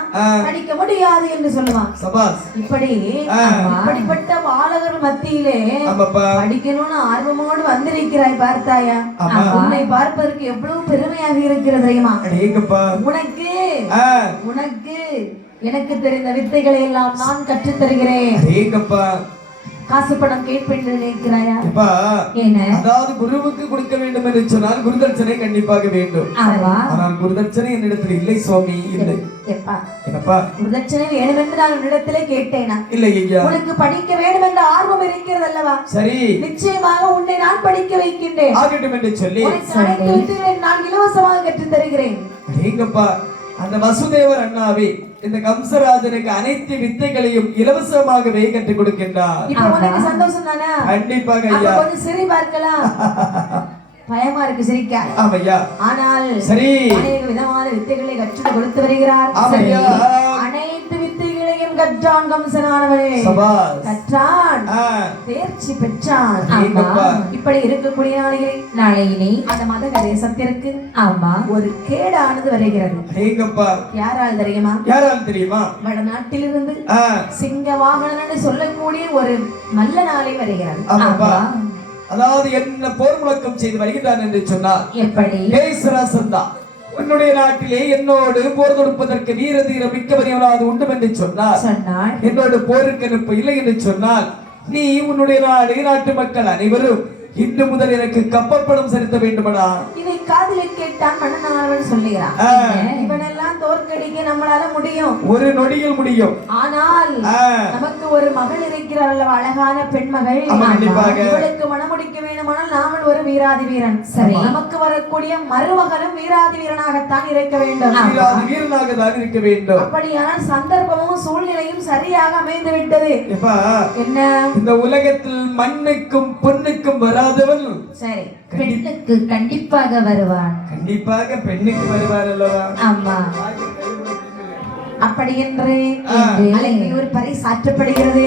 படிக்க முடியாது என்று சொல்லுவான். சபாஸ். இப்படிப்பட்ட பாலகர் மத்தியிலே படிக்கணும்னு ஆர்வமோடு வந்திருக்கிறாய் பார்த்தா, உன்னை பார்ப்பதற்கு எவ்வளவு பெருமையாக இருக்கிறது தெரியுமா? உனக்கு உனக்கு எனக்கு தெரிந்த வித்தைகளை எல்லாம் நான் கற்றுத் தருகிறேன். காசு பணம் கேட்பேன் நினைக்கிறாயா? அதாவது குருவுக்கு கொடுக்க வேண்டும் என்று சொன்னால் குருதட்சணை கண்டிப்பாக வேண்டும். ஆனால் குருதட்சணை என்னிடத்தில் இல்லை சுவாமி, இல்லை. குருதட்சணை வேணும் என்று நான் உன்னிடத்திலே கேட்டேனா? இல்லை ஐயா. உனக்கு படிக்க வேண்டும் என்ற ஆர்வம் இருக்கிறது அல்லவா? சரி, நிச்சயமாக உன்னை நான் படிக்க வைக்கின்றேன். ஆகட்டும் என்று சொல்லி நான் இலவசமாக கற்றுத் தருகிறேன். அந்த வசுதேவர் அண்ணாவே இந்த கம்சராஜனுக்கு அனைத்து வித்தைகளையும் இலவசமாகவே கற்றுக் கொடுக்கின்றார். இப்ப உனக்கு சந்தோஷம் தானே? கண்டிப்பாக ஐயா. கொஞ்சம் சிரி பார்க்கலாம். பயமா இருக்கு சிரிக்க. ஆமையா. ஆனால் சரி, அநேக விதமான வித்தைகளை கற்றுக் கொடுத்து வருகிறார். ஆமையா. அனைத்து வித்தைகளையும் கற்றான் கம்சனானவன். கற்றான், தேர்ச்சி பெற்றான். இப்படி இருக்கக்கூடிய நாளையிலே அந்த மதக தேசத்திற்கு ஒரு கேடானது வருகிறது. யாரால் தெரியுமா? யாரால் தெரியுமா? வடநாட்டிலிருந்து சிங்கவாகனன்னு சொல்லக்கூடிய ஒரு நல்ல நாளை வருகிறது. அதாவது என்ன போர் முழக்கம் செய்து வருகிறான் என்று சொன்னார். எப்படி? உன்னுடைய நாட்டிலே என்னோடு போர் தொடுப்பதற்கு வீர தீர மிக்கவரையாவது உண்டு என்று சொன்னார். என்னோடு போருக்கு அனுப்ப இல்லை என்று சொன்னால் நீ உன்னுடைய நாட்டு மக்கள் அனைவரும் இன்று முதல் எனக்கு கப்பற்பணம் செலுத்த வேண்டுமடா. இதை காதிலே கேட்டான் மன்னனானவன் சொல்லுகிறான். இவனெல்லாம் தோற்கடிக்க நம்மளால முடியும், ஒரு நொடியில் முடியும். ஆனால் நமக்கு ஒரு மகள் இருக்கிறார் அல்லவா, அழகான பெண்மகள். இவளுக்கு மணமுடிக்க வேண்டுமானால் நாமல் ஒரு வீராதி வீரன். சரி, நமக்கு வரக்கூடிய மருமகனும் வீராதி வீரனாகத்தான் இருக்க வேண்டும். வீரனாக தான் இருக்க வேண்டும். அப்படியானால் சந்தர்ப்பமும் சூழ்நிலையும் சரியாக அமைந்து விட்டது. என்ன, இந்த உலகத்தில் மண்ணுக்கும் பொண்ணுக்கும் வராதவன் சரி பெண்ணுக்கு கண்டிப்பாக வருவான். கண்டிப்பாக பெண்ணுக்கு வருவார் அல்லவா? ஆமா. அப்படி என்று ஒரு பரிசாற்றப்படுகிறது.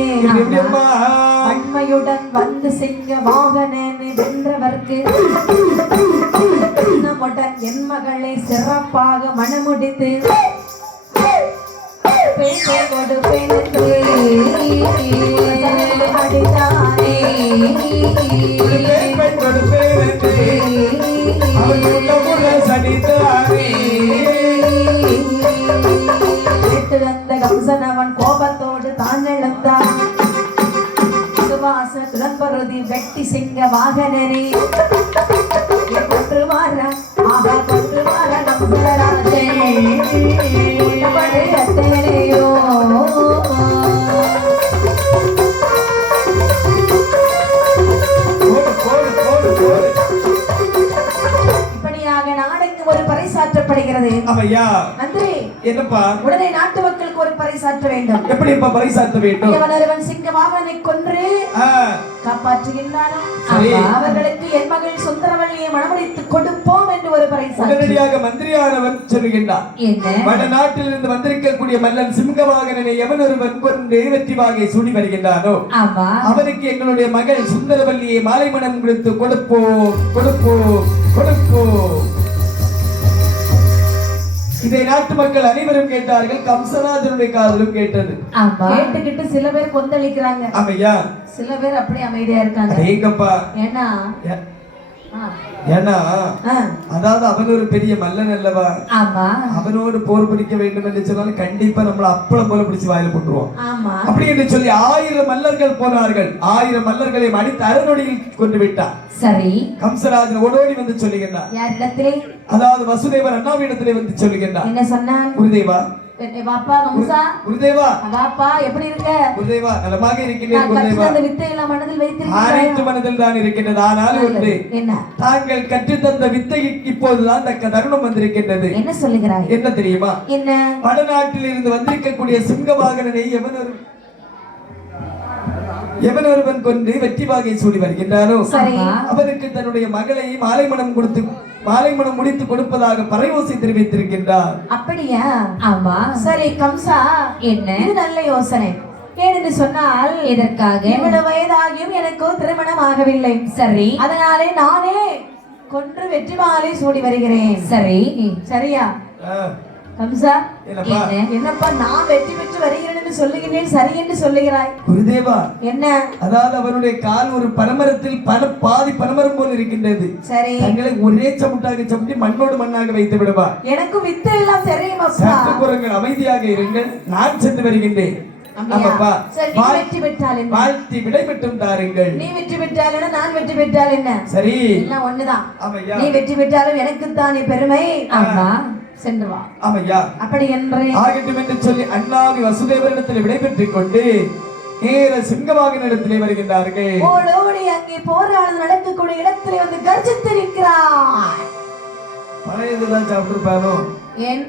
வன்மையுடன் வந்து சிங்க வாகனன் வென்றவர்க்கு நம்முடன் என் மகளை சிறப்பாக மணமுடித்து பேச கொடுப்பேன் என்று அடித்தானே. கம்சனவன் கோபத்தோடு தான் எழுந்தான். சுவாச துளம்பருதி வெட்டி சிங்க வாகனனே கொன்று மாற ஆகா கொன்று மாற கம்சராஜே படையத்தேனையோ. இப்படியாக நாளைக்கு ஒரு பரிசாற்றப்படுகிறது. நன்றி. என்னப்பா? உடனே நாட்டு மக்களுக்கு ஒரு பரிசாற்ற வேண்டும். எப்படிப்பா பரிசாற்ற வேண்டும்? எவனொருவன் சிங்க வாகனை கொன்று காப்பாற்றுகின்றானோ சரி. அவர்களுக்கு என் மகள் சுந்தரவல்லியை மணமடித்து கொடுப்போம் என்று ஒரு பரிசு உடனடியாக மந்திரியானவன் சொல்லுகின்றார், என்ன வடநாட்டில் இருந்து வந்திருக்கக்கூடிய மல்லன் சிங்கவாகனனை எவன் ஒருவன் கொண்டு வெற்றி வாகை சூடி வருகின்றானோ ஆமா அவனுக்கு எங்களுடைய மகள் சுந்தரவல்லியை மாலை மனம் கொடுத்து கொடுப்போம் கொடுப்போம் கொடுப்போம். இதை நாட்டு மக்கள் அனைவரும் கேட்டார்கள், கம்சராஜனுடைய காதலும் கேட்டது. ஆமா கேட்டுக்கிட்டு சில பேர் கொந்தளிக்கிறாங்க, ஆமையா சில பேர் அப்படியே அமைதியா இருக்காங்க. ஏங்கப்பா ஏன்னா ஏன்னா அதாவது அவன் ஒரு பெரிய மல்லன் அல்லவா, ஆமா அவனோடு போர் பிடிக்க வேண்டும் என்று சொன்னாலும் கண்டிப்பா நம்மள அப்பளம் போல பிடிச்சு வாயில போட்டுருவோம். ஆமா அப்படி என்று சொல்லி 1000 மல்லர்கள் போனார்கள். 1000 மல்லர்களை அடித்து அரணொடியில் கொண்டு விட்டார். சரி கம்சராஜன் ஓடோடி வந்து சொல்லுகின்றார், யாரிடத்திலே? அதாவது வசுதேவர் அண்ணாவிடத்திலே வந்து சொல்லுகின்றார், என்ன சொன்னான்? குருதேவா வாப்பா கம்சா, குருதேவா வாப்பா எப்படி இருக்க? குருதேவா நலமாக இருக்கின்றேன் நான் குருதேவா. கற்ற அந்த வித்தை எல்லாம் மனதில் அனைத்து வைத்திருக்கிறேன். மனதில் தான் இருக்கின்றது. ஆனால் ஒன்று, என்ன தாங்கள் கற்றுத்தந்த வித்தைக்கு இப்போதுதான் தக்க தருணம் வந்திருக்கின்றது. என்ன சொல்லுகிறாய்? என்ன தெரியுமா? என்ன? வடநாட்டில் இருந்து வந்திருக்கக்கூடிய சிங்கவாகனனை எவன் ஒருவன் கொண்டு வெற்றி வாகை சூடி வருகின்றானோ சரி. அவனுக்கு தன்னுடைய மகளை மாலை மனம் முடித்து கொடுப்பதாக பறையோசை தெரிவித்திருக்கின்றார். அப்படியா? ஆமா சரி கம்சா, என்ன இது நல்ல யோசனை. ஏனென்று சொன்னால் எதற்காக இவ்வளவு வயதாகியும் எனக்கு திருமணம் ஆகவில்லை. சரி அதனாலே நானே கொன்று வெற்றி மாலை சூடி வருகிறேன். சரி சரியா கம்சா? என்னப்பா? என்னப்பா நான் வெற்றி பெற்று வருகிறேன் என்று சொல்லுகிறேன், சரி என்று சொல்லுகிறாய். குருதேவா என்ன? அதாவது அவருடைய கால் ஒரு பனமரத்தில் பாதி பனமரம் போல் இருக்கின்றது. சரி, தங்களை ஒரே சமுட்டாக சமுட்டி மண்ணோடு மண்ணாக வைத்து விடுவா. எனக்கும் வித்தை எல்லாம் தெரியும் அப்பா. சற்று கூறுங்கள், அமைதியாக இருங்கள், நான் சென்று வருகின்றேன். ஆமாப்பா, சரி, நீ வெற்றி பெற்றால் என்ன? வாழ்த்தி விடை மட்டும் தாருங்கள். நீ வெற்றி பெற்றால் என்ன, நான் வெற்றி பெற்றால் என்ன? சரி, எல்லாம் ஒண்ணுதான். ஆமையா. நீ வெற்றி பெற்றாலும் எனக்கு தானே பெருமை. ஆமா சென்று வா. ஆமையா. அப்படி என்று ஆகட்டும் என்று சொல்லி அண்ணாவி வசுதேவரிடத்தில் விடை பெற்றுக் கொண்டு நேர சிங்கவாகனிடத்திலே வருகின்றார்கள். ஓடோடி அங்கே போராட்டம் நடக்கக்கூடிய இடத்திலே வந்து கர்ஜித்திருக்கிறார். பழையதுதான் சாப்பிட்டுருப்பானோ? ஏன்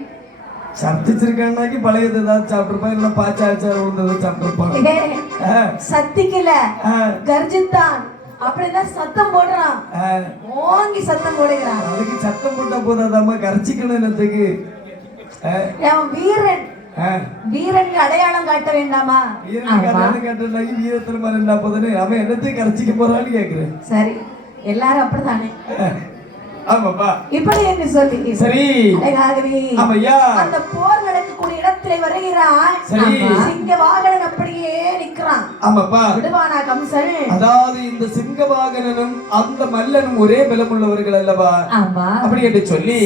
சர்த்திச்சிருக்கான்னாக்கி பழையதுதான் சாப்பிட்டுருப்பான், இல்ல பாச்சாச்சா உழுந்ததை சாப்பிட்டுருப்பான். சத்திக்கல, கர்ஜித்தான். அப்படிதான் சத்தம் போடுறான், ஓங்கி சத்தம் போடுகிறான். அதுக்கு சத்தம் போட்டா போதாதாமா, கரைச்சிக்கணும் என்னத்துக்கு? அவன் வீரன், வீரனுக்கு அடையாளம் காட்ட வேண்டாமா? வீரத்தில் மறந்தா போதுன்னு அவன் என்னத்துக்கு கரைச்சிக்க போறான்னு கேக்குறேன். சரி, எல்லாரும் அப்படித்தானே. ஆமாப்பா, இப்படி என்று சொல்லி சரி அழகாகவே ஆமையா அந்த போர் நடக்கக்கூடிய இடத்திலே வருகிறான். சரி. சிங்க வாகனன் அப்படியே நிக்கிறான். ஆமாப்பா, விடுவானா கம்சன்? அதாவது இந்த சிங்கவாகனனும் அந்த மல்லனும் ஒரே பலமுள்ளவர்கள் அல்லவா? ஆமா அப்படி என்று சொல்லி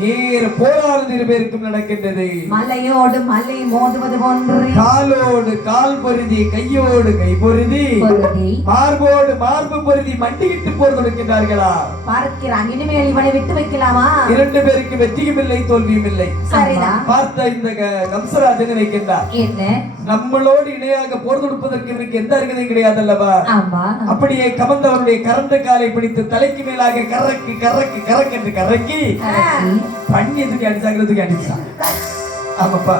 நேர போரானது இருபேருக்கும் நடக்கின்றது. மலையோடு மலை மோதுவது போன்று, காலோடு கால் பொருதி, கையோடு கை பொருதி, மார்போடு மார்பு பொருதி மண்டியிட்டு போர் கொடுக்கின்றார்களா? பார்க்கிறான். இனிமேல் இவனை விட்டு வைக்கலாமா? 2 பேருக்கு வெற்றியும் இல்லை தோல்வியும் இல்லை. சரிதான். பார்த்த இந்த கம்சராஜன் நினைக்கின்றார், என்ன நம்மளோடு இணையாக போர் தொடுப்பதற்கு இவருக்கு எந்த அருகதையும் கிடையாது அல்லவா? ஆமா அப்படியே கமந்தவருடைய கரண்ட காலை பிடித்து தலைக்கு மேலாக கரக்கு கரக்கு கரக்கு என்று கரக்கி பண்ணி தூக்கி அடிச்சாங்கிறதுக்கு அடிச்சான். ஆமாப்பா,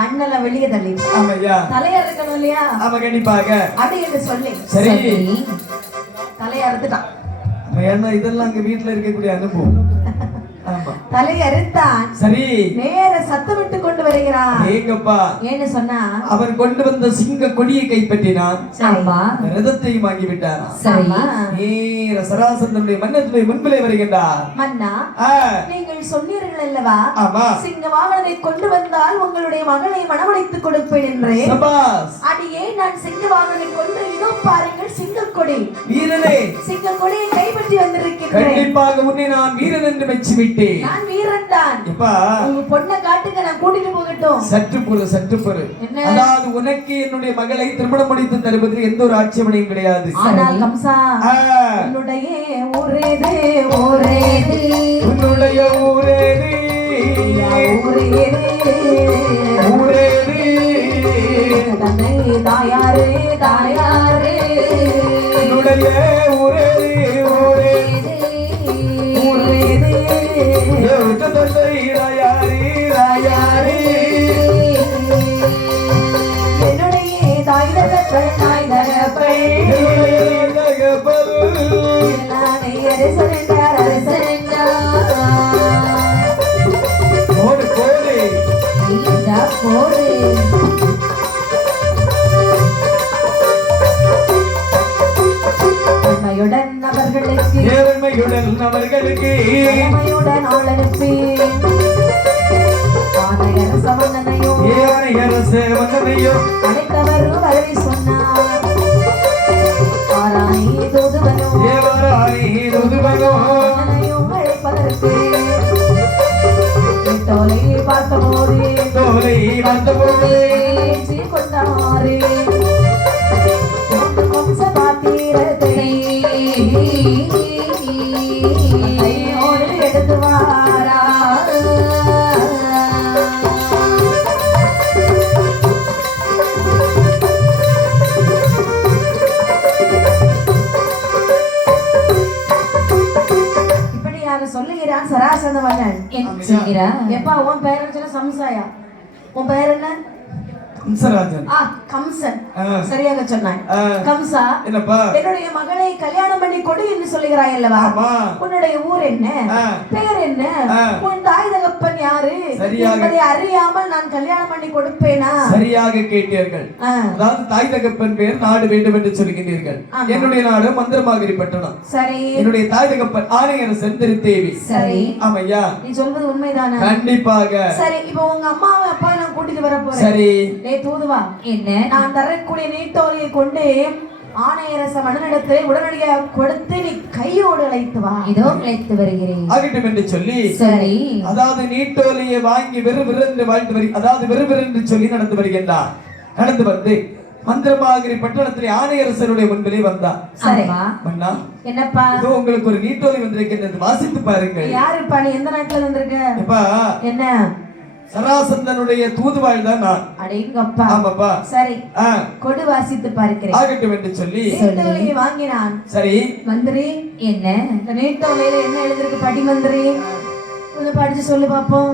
கண்ணெல்லாம் வெளியே தள்ளி. ஆமையா, தலையா இருக்கணும் இல்லையா? ஆமா கண்டிப்பாக. அப்படி என்று சொல்லி சரி, தலையா அறுத்துட்டான். ஏன்னா இதெல்லாம் அங்க வீட்டுல இருக்கக்கூடிய அனுபவம். ஆமா, தலையறுத்தான். சரி, நேர சத்தமிட்டு கொண்டு வருகிறான். ஏங்கப்பா, ஏன்னு சொன்னா அவர் கொண்டு வந்த சிங்க கொடியை கைப்பற்றினான். ஆமா ரதத்தையும் வாங்கி விட்டார். சரி நேர சராசந்தனுடைய மன்னத்துடைய முன்பிலே வருகின்றார். மன்னா, நீங்கள் சொன்னீர்கள் அல்லவா, ஆமா, சிங்க வாகனத்தை கொண்டு வந்தால் உங்களுடைய மகளை மணமடித்துக் கொடுப்பேன் என்று. சபாஸ். அடியே நான் சிங்க வாகனத்தை கொண்டு இதோ பாருங்கள் சிங்க கொடி. வீரனே, சிங்க கொடியை கைப்பற்றி வந்திருக்கிறேன். கண்டிப்பாக உன்னை நான் வீரன் என்று மெச்சி விட்டேன். நான் வீரன் தான். எப்பா, உங்க பொண்ணை காட்டுங்க, நான் கூட்டிட்டு போகட்டும். சற்று பொறு. அதாவது உனக்கு என்னுடைய மகளை திருமணம் முடித்து தருவதில் எந்த ஒரு ஆட்சேபனையும் கிடையாது. ஆனால் கம்சா, உன்னுடைய ஊரேது ஊரேது, உன்னுடைய ஊரேது ஊரேது ஊரேது, தந்தை தாயாரே தாயாரே, உன்னுடைய ஊரேது ஊரேது ஊரேது, தந்தை தாயாரே தாயாரே, என்னுடைய தாய் தகப்பன் தாய் தகப்பன் கூட நாள் அனுப்பி ஆனையரச மன்னனையோ அழைத்தவர் வரவி சொன்னார் ஆராணி தூதுவனோ மன்னனையோ அழைப்பதற்கு தோலை பார்த்தபோது கொண்டாரே வம்ச பாத்திரத்தை எடுத்து வாரா இப்படியாக சொல்லுகிறான் சராசந்த மன்னன். எப்பா உன் பேர் சொல்ல சம்சாயா, உன் பேர் என்ன? கம்சராஜன். கம்சன், சரியாக சொன்னாய். கம்சா, என்னுடைய மகளை கல்யாணம் பண்ணி கொடு என்று சொல்லுகிறாய் அல்லவா? உன்னுடைய ஊர் என்ன, பெயர் என்ன, உன் தாய் தகப்பன் யாரு என்பதை அறியாமல் நான் கல்யாணம் பண்ணி கொடுப்பேனா? சரியாக கேட்டீர்கள். அதாவது தாய் தகப்பன் பேர் நாடு வேண்டும் என்று சொல்கிறீர்கள். என்னுடைய நாடு மந்திரமாகிரி பட்டணம். சரி. என்னுடைய தாய் தகப்பன் ஆணையரசன் திருத்தேவி. சரி. ஆமையா, நீ சொல்வது உண்மைதானா? கண்டிப்பாக. சரி, இப்போ உங்க அம்மாவை அப்பா நான் கூட்டிட்டு வர போறேன். சரி. தூதுவா, என்ன நான் தரக்கூடிய நீட்டோலையை கொண்டு ஆணையரச மன்னனிடத்தை உடனடியாக கொடுத்து நீ கையோடு அழைத்து வா. இதோ அழைத்து வருகிறேன் ஆகட்டும் என்று சொல்லி, சரி, அதாவது நீட்டோலையை வாங்கி விறுவிறுன்று வாழ்ந்து அதாவது விறுவிறுன்று சொல்லி நடந்து வருகின்றார். நடந்து வந்து மந்திரமாகிரி பட்டணத்திலே ஆணையரசனுடைய முன்பிலே வந்தார். சரி. மன்னா, என்னப்பா இதோ உங்களுக்கு ஒரு நீட்டோலை வந்திருக்கின்றது, வாசித்து பாருங்கள். யாருப்பா நீ? எந்த நாட்டுல வந்திருக்க? என்ன? சராசந்தனுடைய தூதுவாள் தான் நான். அடேங்கப்பா. ஆமாப்பா. சரி, கொடு வாசித்து பார்க்கிறேன். ஆகட்டும் என்று சொல்லி நீட்டோலையை வாங்கினான். சரி. மந்திரி, என்ன இந்த நீட்டோலையில என்ன எழுதிருக்கு? படி மந்திரி, கொஞ்சம் படிச்சு சொல்லு பாப்போம்.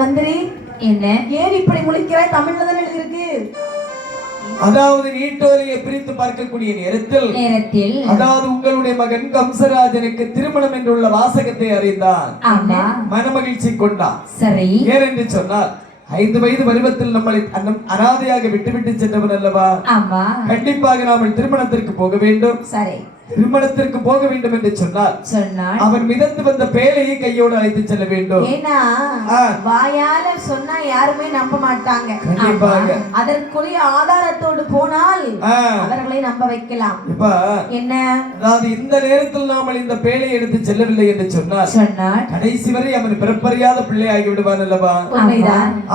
மந்திரி, என்ன ஏன் இப்படி முழிக்கிறாய்? தமிழ்ல தான் எழுதிருக்கு. அதாவது நீட்டோலையை பிரித்து பார்க்கக்கூடிய நேரத்தில் அதாவது உங்களுடைய மகன் கம்சராஜனுக்கு திருமணம் என்றுள்ள வாசகத்தை அறிந்தான். மனமகிழ்ச்சி கொண்டான். சரி. ஏனென்று சொன்னால் 5 வயது பருவத்தில் நம்மளை அனாதையாக விட்டுவிட்டு சென்றவன் அல்லவா? கண்டிப்பாக நாம் திருமணத்திற்கு போக வேண்டும். சரி. திருமணத்திற்கு போக வேண்டும் என்று சொன்னால் அவன் மிதந்து வந்த பேழையை கையோடு அழைத்து செல்ல வேண்டும். ஏன்னா வாயால சொன்னா யாருமே நம்ப மாட்டாங்க. கண்டிப்பாக அதற்குரிய ஆதாரத்தோடு போனால் அவர்களை நம்ப வைக்கலாம். என்ன, அதாவது இந்த நேரத்தில் நாம இந்த பேழையை எடுத்து செல்லவில்லை என்று சொன்னால் கடைசி வரை அவன் பிறப்பறியாத பிள்ளை ஆகி விடுவான் அல்லவா?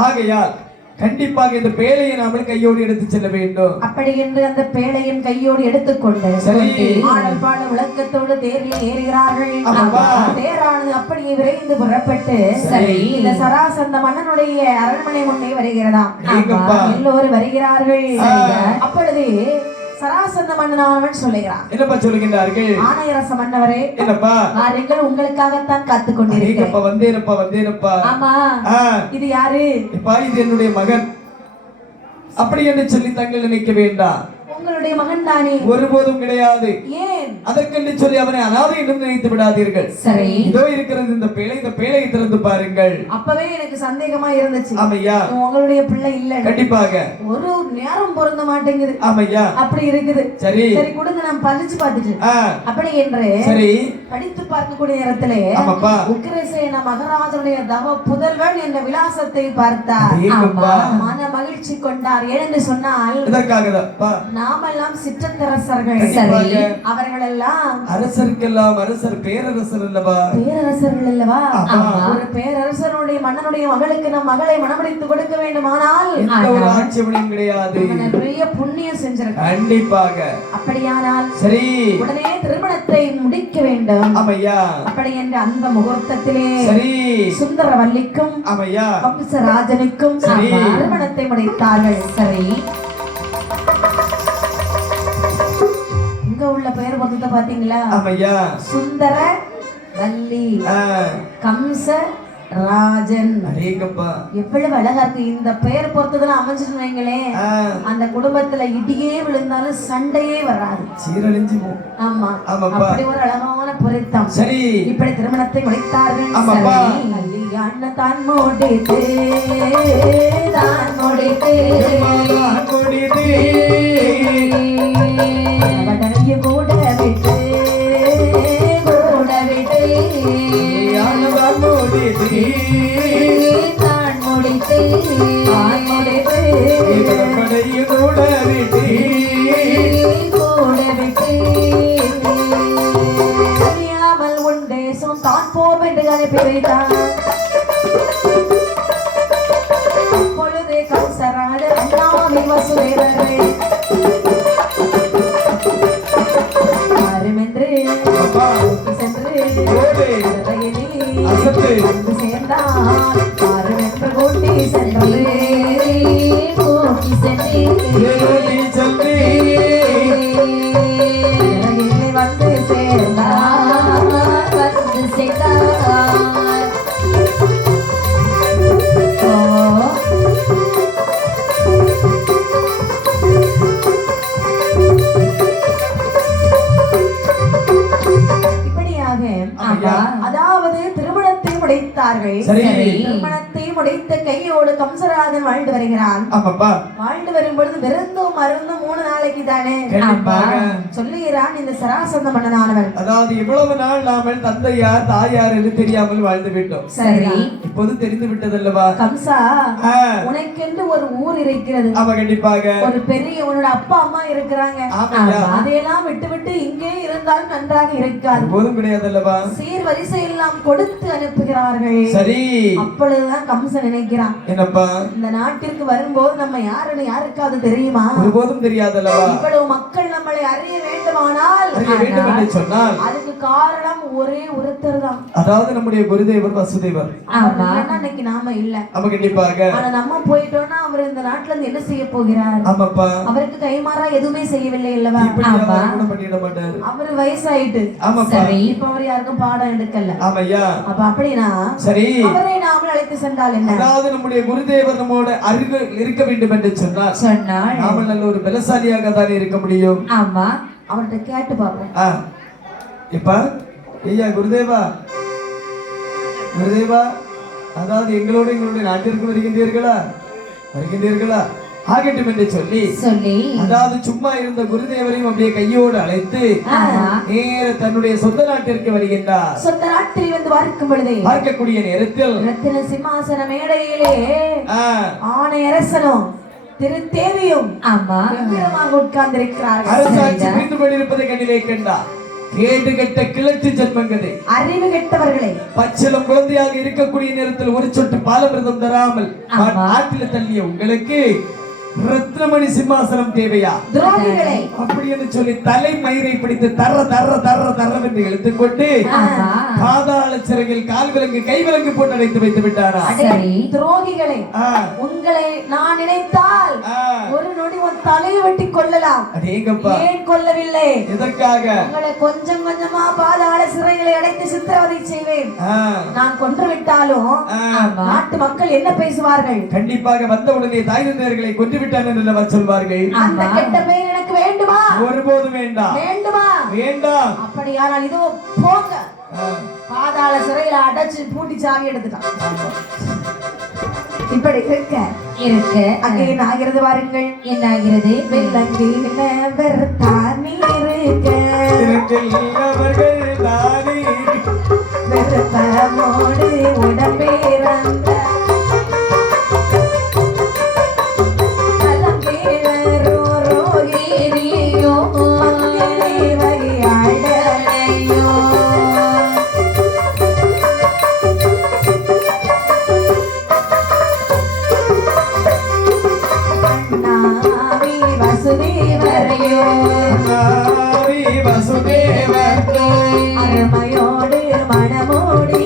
ஆகையால் கண்டிப்பாக இந்த பேழையை நாம கையோடு எடுத்து செல்ல வேண்டும். அப்படி என்று அந்த பேழையின் கையோடு எடுத்துக்கொண்டு ஆடல் பாட விளக்கத்தோடு தேரில் ஏறுகிறார்கள். தேரானது அப்படியே விரைந்து புறப்பட்டு இந்த சராசந்த மன்னனுடைய அரண்மனை முன்னே வருகிறதாம். எல்லோரும் வருகிறார்கள். அப்பொழுது சராசந்த மன்னன் சொல்லுகிறான். என்னப்பா சொல்லுகின்றார்கள்? ஆணையரச மன்னவரே, என்னப்பா நாங்கள் உங்களுக்காகத்தான் காத்து கொண்டிருக்கிறேன். வந்தேனப்பா. ஆமா, இது யாரு? இது என்னுடைய மகன். அப்படி என்று சொல்லி தங்கள் நினைக்க வேண்டாம். உங்களுடைய மகன் தானே? ஒருபோதும் கிடையாது. ஏன்? அதற்கென்று சொல்லி அவனை அனாதை என்றும் நினைத்து விடாதீர்கள். சரி. இதோ இருக்கிறது இந்த பேழை, இந்த பேழையை திறந்து பாருங்கள். அப்பவே எனக்கு சந்தேகமா இருந்துச்சு. ஆமையா, உங்களுடைய பிள்ளை இல்ல. கண்டிப்பாக ஒரு நேரம் பொருந்த மாட்டேங்குது. ஆமையா, அப்படி இருக்குது. சரி சரி, கொடுங்க, நான் படிச்சு பார்த்துட்டு. அப்படி என்று சரி படித்து பார்க்கக்கூடிய நேரத்திலே உக்கிரசேன மகாராஜனுடைய தவ புதல்வன் என்ற விலாசத்தை பார்த்தார். மன மகிழ்ச்சி கொண்டார். ஏனென்று சொன்னால் நாமெல்லாம் சிற்றரசர்கள். அவர்கள் எல்லாம் அரசருக்கெல்லாம் அரசர், பேரரசர் அல்லவா? பேரரசர்கள் அல்லவா? ஒரு பேரரசனுடைய மன்னனுடைய மகளுக்கு நம் மகளை மணமடித்து கொடுக்க வேண்டுமானால் எந்த ஒரு ஆட்சேபனையும் கிடையாது. நிறைய புண்ணியம் செஞ்சிருக்க. கண்டிப்பாக. அப்படியானால் சரி, உடனே திருமணத்தை முடிக்க வேண்டும். ஆமையா. அப்படி என்ற அந்த முகூர்த்தத்திலே சரி சுந்தரவல்லிக்கும் ஆமையா கம்சராஜனுக்கும் திருமணத்தை முடித்தார்கள். சரி, இங்க உள்ள பெயர் பொருத்தத்தை பாத்தீங்களா? ஆமையா. சுந்தர வள்ளி, கம்ச ராஜன். எவ்வளவு அழகா இருக்கு. இந்த பெயர் பொறுத்ததுல அமைஞ்சிட்டு வைங்களேன், அந்த குடும்பத்துல இடியே விழுந்தாலும் சண்டையே வராது, சீரழிஞ்சு போகும். ஆமா, அப்படி ஒரு அழகான பொருத்தம். சரி, இப்படி திருமணத்தை முடித்தார்கள். கல்யாண தான் முடித்து கூட விட்டு அனுப்பி வைத்தான். அப்பொழுது கம்சராஜர் அண்ணாவி வசுதேவரே வருமென்று சென்று வந்து சேர்ந்தான். வருமென்று கூட்டி சென்று வந்து சேர்ந்தான். வந்து சேர்ந்தான். இப்படியாக அதாவது திருமணத்தை முடித்தார்கள். திருமணத்தை முடித்த கையோடு கம்சராஜன் வாழ்ந்து வருகிறான். வாழ்ந்து வரும் பொழுது விருந்தும் மருந்தும் 3 நாளைக்கு தானே சொல்லுகிறான் இந்த சராசந்த மன்னனானவன். அதாவது இவ்வளவு நாள் நாமல் தந்தையார் தாயார் என்று தெரியாமல் வாழ்ந்து விட்டோம். சரி, இப்போது தெரிந்து விட்டதல்லவா? கம்சா, உனக்கென்று ஒரு ஊர் இருக்கிறது. ஆமா, கண்டிப்பாக. ஒரு பெரிய உன்னோட அப்பா அம்மா இருக்கிறாங்க. அதையெல்லாம் விட்டு விட்டு இங்கே இருந்தால் நன்றாக இருக்காது. போதும் கிடையாதல்லவா? சீர் வரிசை எல்லாம் கொடுத்து அனுப்புகிறார்கள். சரி, அப்பொழுதுதான் கம்சன் நினைக்கிறான், என்னப்பா இந்த நாட்டிற்கு வரும்போது நம்ம யாருன்னு யாருக்காவது தெரியுமா? ஒருபோதும் தெரியாதல்லவா? இவ்வளவு மக்கள் நம்மளை அறிய வேண்டுமானால் சொன்னால் அதுக்கு காரணம் ஒரே ஒருத்தர் தான். அதாவது நம்முடைய குருதேவர் வசுதேவர். இன்னைக்கு நாம இல்ல. ஆமா, கண்டிப்பாக. ஆனா நம்ம போயிட்டோம்னா அவர் இந்த நாட்டுல இருந்து என்ன செய்ய போகிறார்? ஆமாப்பா, அவருக்கு கைமாறா எதுவுமே செய்யவில்லை அல்லவா? அவரு வயசாயிட்டு. சரி, இப்ப அவர் யாருக்கும் பாடம் எடுக்கல. ஆமையா. அப்ப அப்படின்னா சரி, அவரை நாம அழைத்து சென்றால் என்ன? அதாவது நம்முடைய குருதேவர் நம்மோட அருகில் இருக்க வேண்டும் என்று சொன்னால் நாம நல்ல ஒரு பலசாலியாக தானே இருக்க முடியும். ஆமா, அவர்கிட்ட கேட்டு பாப்போம். இப்ப ஐயா குருதேவா, குருதேவா, அதாவது எங்களுடைய நாட்டிற்கு வருகின்றீர்களா ஆகட்டும் என்று சொல்லி அதாவது சும்மா இருந்த குருதேவரையும் அப்படியே கையோடு அழைத்து நேர தன்னுடைய சொந்த நாட்டிற்கு வருகின்றார். சொந்த நாட்டில் வந்து பார்க்கக்கூடிய நேரத்தில் ரத்தின சிம்மாசன மேடையிலே ஆணையரசனும் திருத்தேவியும் உட்கார்ந்திருக்கிறார்கள். அரசாட்சி புரிந்து கொண்டிருப்பதை கண்ணிலே கண்டார். கேடு கெட்ட கிளர்ச்சி ஜன்மங்களே, அறிவு கெட்டவர்களே, பச்சளம் குழந்தையாக இருக்கக்கூடிய நேரத்தில் ஒரு சொட்டு பாலமிருதம் தராமல் நாட்டில் தள்ளிய உங்களுக்கு ரத்னமணி சிம்மாசனம் தேவையா? துரோகிகளே, அப்படி என்று சொல்லி தலை மயிரை பிடித்து தர தர தர தரவென்று இழுத்துக் கொண்டு பாதாள சிறையில் கால் விலங்கு கை விலங்கு போட்டு அடைத்து வைத்து விட்டாரா? துரோகிகளே, உங்களை நான் நினைத்தால் ஒரு நொடி ஒரு தலையை வெட்டி கொள்ளலாம். ஏன் கொல்லவில்லை? எதற்காக? உங்களை கொஞ்சம் கொஞ்சமா பாதாள சிறைகளை அடைத்து சித்திரவதை செய்வேன். நான் கொன்று விட்டாலும் நாட்டு மக்கள் என்ன பேசுவார்கள்? கண்டிப்பாக வந்த உடனே தாய் தந்தையர்களை கொன்று விட்டான் என்று சொல்வார்கள். அந்த கெட்ட பெயர் எனக்கு வேண்டுமா? ஒருபோதும் வேண்டாம். வேண்டுமா? வேண்டாம். அப்படியானால் இதோ போங்க, பாதாள சிறையில அடைச்சு பூட்டி சாவி எடுத்துட்டான். இப்படி இருக்க அங்கே என்ன ஆகிறது பாருங்கள். என்ன ஆகிறது? வெள்ளங்கில் வெறுத்தானி இருக்க வெறுப்பமோடு உடம்பேறந்த அருமையோடு மனமோடி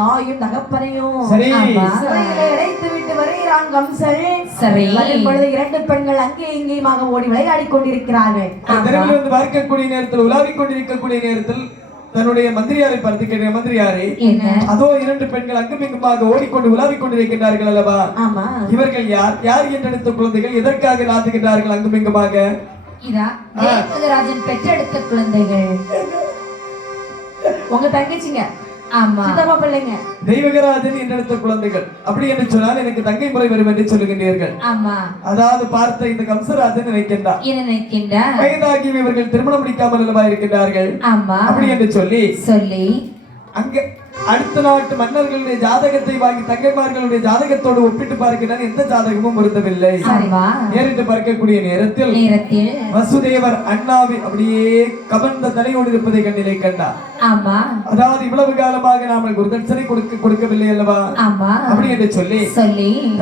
தாயும் தகப்பனையும் அடைத்து விட்டு வருகிறான் கம்சன். இப்பொழுது 2 பெண்கள் அங்கே இங்கேயுமாக ஓடி விளையாடி கொண்டிருக்கிறார்கள். பார்க்கக்கூடிய நேரத்தில் உலாவிக் கொண்டிருக்கக்கூடிய நேரத்தில் தன்னுடைய மந்திரியாரை பார்த்து கேட்கிற, மந்திரியாரே, அதோ 2 பெண்கள் அங்கும் இங்குமாக ஓடிக்கொண்டு உலாவிக் கொண்டிருக்கிறார்கள் அல்லவா? இவர்கள் யார்? யார் என்றெடுத்த குழந்தைகள்? எதற்காக நாட்டுகின்றார்கள் அங்கும் இங்குமாக? ராஜன் பெற்றெடுத்த குழந்தைகள். உங்க தங்கச்சிங்க. ஆமா சித்தப்பா பிள்ளைங்க தெய்வகராஜன் என்றெடுத்த குழந்தைகள். அப்படி என்று சொன்னால் எனக்கு தங்கை முறை வரும் என்று சொல்லுகின்றீர்கள். ஆமா அதாவது பார்த்த இந்த கம்சராஜன் நினைக்கின்றார். நினைக்கின்றார். வயதாகி இவர்கள் திருமணம் முடிக்காமல் அல்லவா இருக்கின்றார்கள். ஆமா அப்படி என்று சொல்லி சொல்லி அங்க அடுத்த நாட்டு மன்னர்களுடைய ஜாதகத்தை வாங்கி தங்கைமார்களுடைய ஜாதகத்தோடு ஒப்பிட்டு பார்க்கிறான். எந்த ஜாதகமும் பொருந்தவில்லை. ஏறிட்டு பார்க்கக்கூடிய நேரத்தில் வசுதேவர் அண்ணாவி அப்படியே கவர்ந்த தலையோடு இருப்பதை கண்ணிலே கண்டார். ஆமா அதாவது இவ்வளவு காலமாக நாமல் குருதட்சணை கொடுக்கவில்லை அல்லவா. ஆமா அப்படி என்று சொல்லி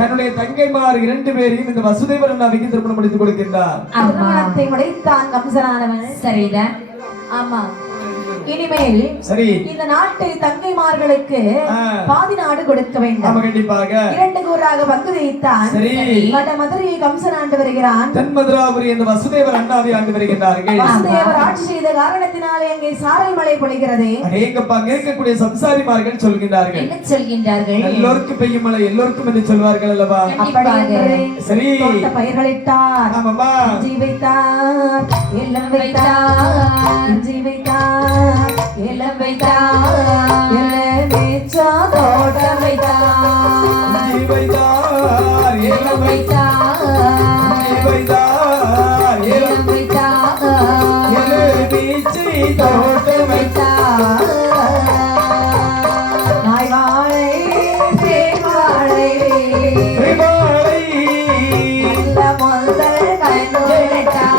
தன்னுடைய தங்கைமார் 2 பேரையும் இந்த வசுதேவர் அண்ணாவிக்கு திருமணம் முடித்து கொடுக்கின்றார். திருமணத்தை முடித்தான் கம்சனானவன். சரிதான். ஆமா இனிமேல் சரி இந்த நாட்டை தங்கைமார்களுக்கு பாதி நாடு கொடுக்க வேண்டும். கண்டிப்பாக 2 கூறாக பங்கு வைத்தான். சரி வட மதுரையை கம்சன் ஆண்டு வருகிறான். தென் மதுராபுரி இந்த வசுதேவர் அண்ணாவை ஆண்டு வருகின்றார்கள். வசுதேவர் ஆட்சி செய்த காரணத்தினாலே அங்கே சாரல் மழை பொழிகிறது. அநேகப்பா அங்கே இருக்கக்கூடிய சம்சாரிமார்கள் சொல்கின்றார்கள். என்ன சொல்கின்றார்கள்? எல்லோருக்கும் பெய்யும் மழை எல்லோருக்கும் என்று சொல்வார்கள் அல்லவா. சரி தோட்ட பயிர்களிட்டார். ஆமாம்மா ஜீவித்தார் எல்லாம் வைத்தார் ஜீவித்தார் எல்லாம் வைத்தார் எல்லாம் தோட்டம் வைத்தார் ஜீவித்தார் எல்லாம் வைத்தார் ஜீவித்தார் எல்லாம் வைத்தார் எல்லாம் தோட்டம் வைத்தார் நாய் வாழை தேன் வாழை வாழை நல்ல முதல் கண்டுவிட்டார்.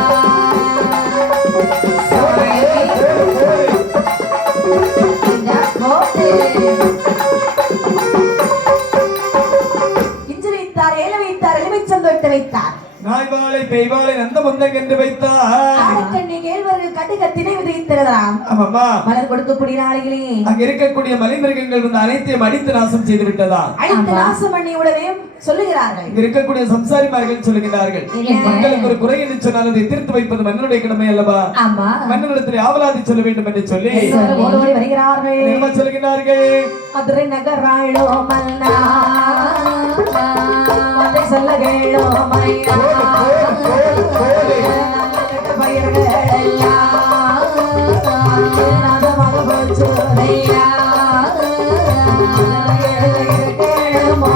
இஞ்சி வைத்தார் ஏல வைத்தார் எலுமிச்சந்தோட்டை வைத்தார். நாய்வாளை பெய்வாளை நந்த முந்தம் என்று வைத்தார். ஆடக்கண்ணி கேழ்வர்கள் கடுகத்தினை விதைத்திருந்தாம். ஆமாம்மா மலர் கொடுக்கக்கூடிய நாளைகளே அங்க இருக்கக்கூடிய மலைமிருகங்கள் வந்து அனைத்தையும் அடித்து நாசம் செய்து விட்டதா. அடித்து நாசம் பண்ணி உடனே சொல்லுகிறார்கள். இங்க இருக்கக்கூடிய சம்சாரிமார்கள் சொல்லுகிறார்கள். மக்களுக்கு ஒரு குறை என்று சொன்னால் அதை தீர்த்து வைப்பது மன்னனுடைய கடமை அல்லவா. மன்னனிடத்தில் ஆவலாதி சொல்ல வேண்டும் என்று சொல்லி ஓடோடி வருகிறார்கள். என்ன சொல்லுகிறார்கள்? மதுரை நகராளோ மன்னா அதை சொல்ல கேளோ மையா பயிர்கள் எல்லாம் நாதமாக போச்சு ஐயா கேளுமோ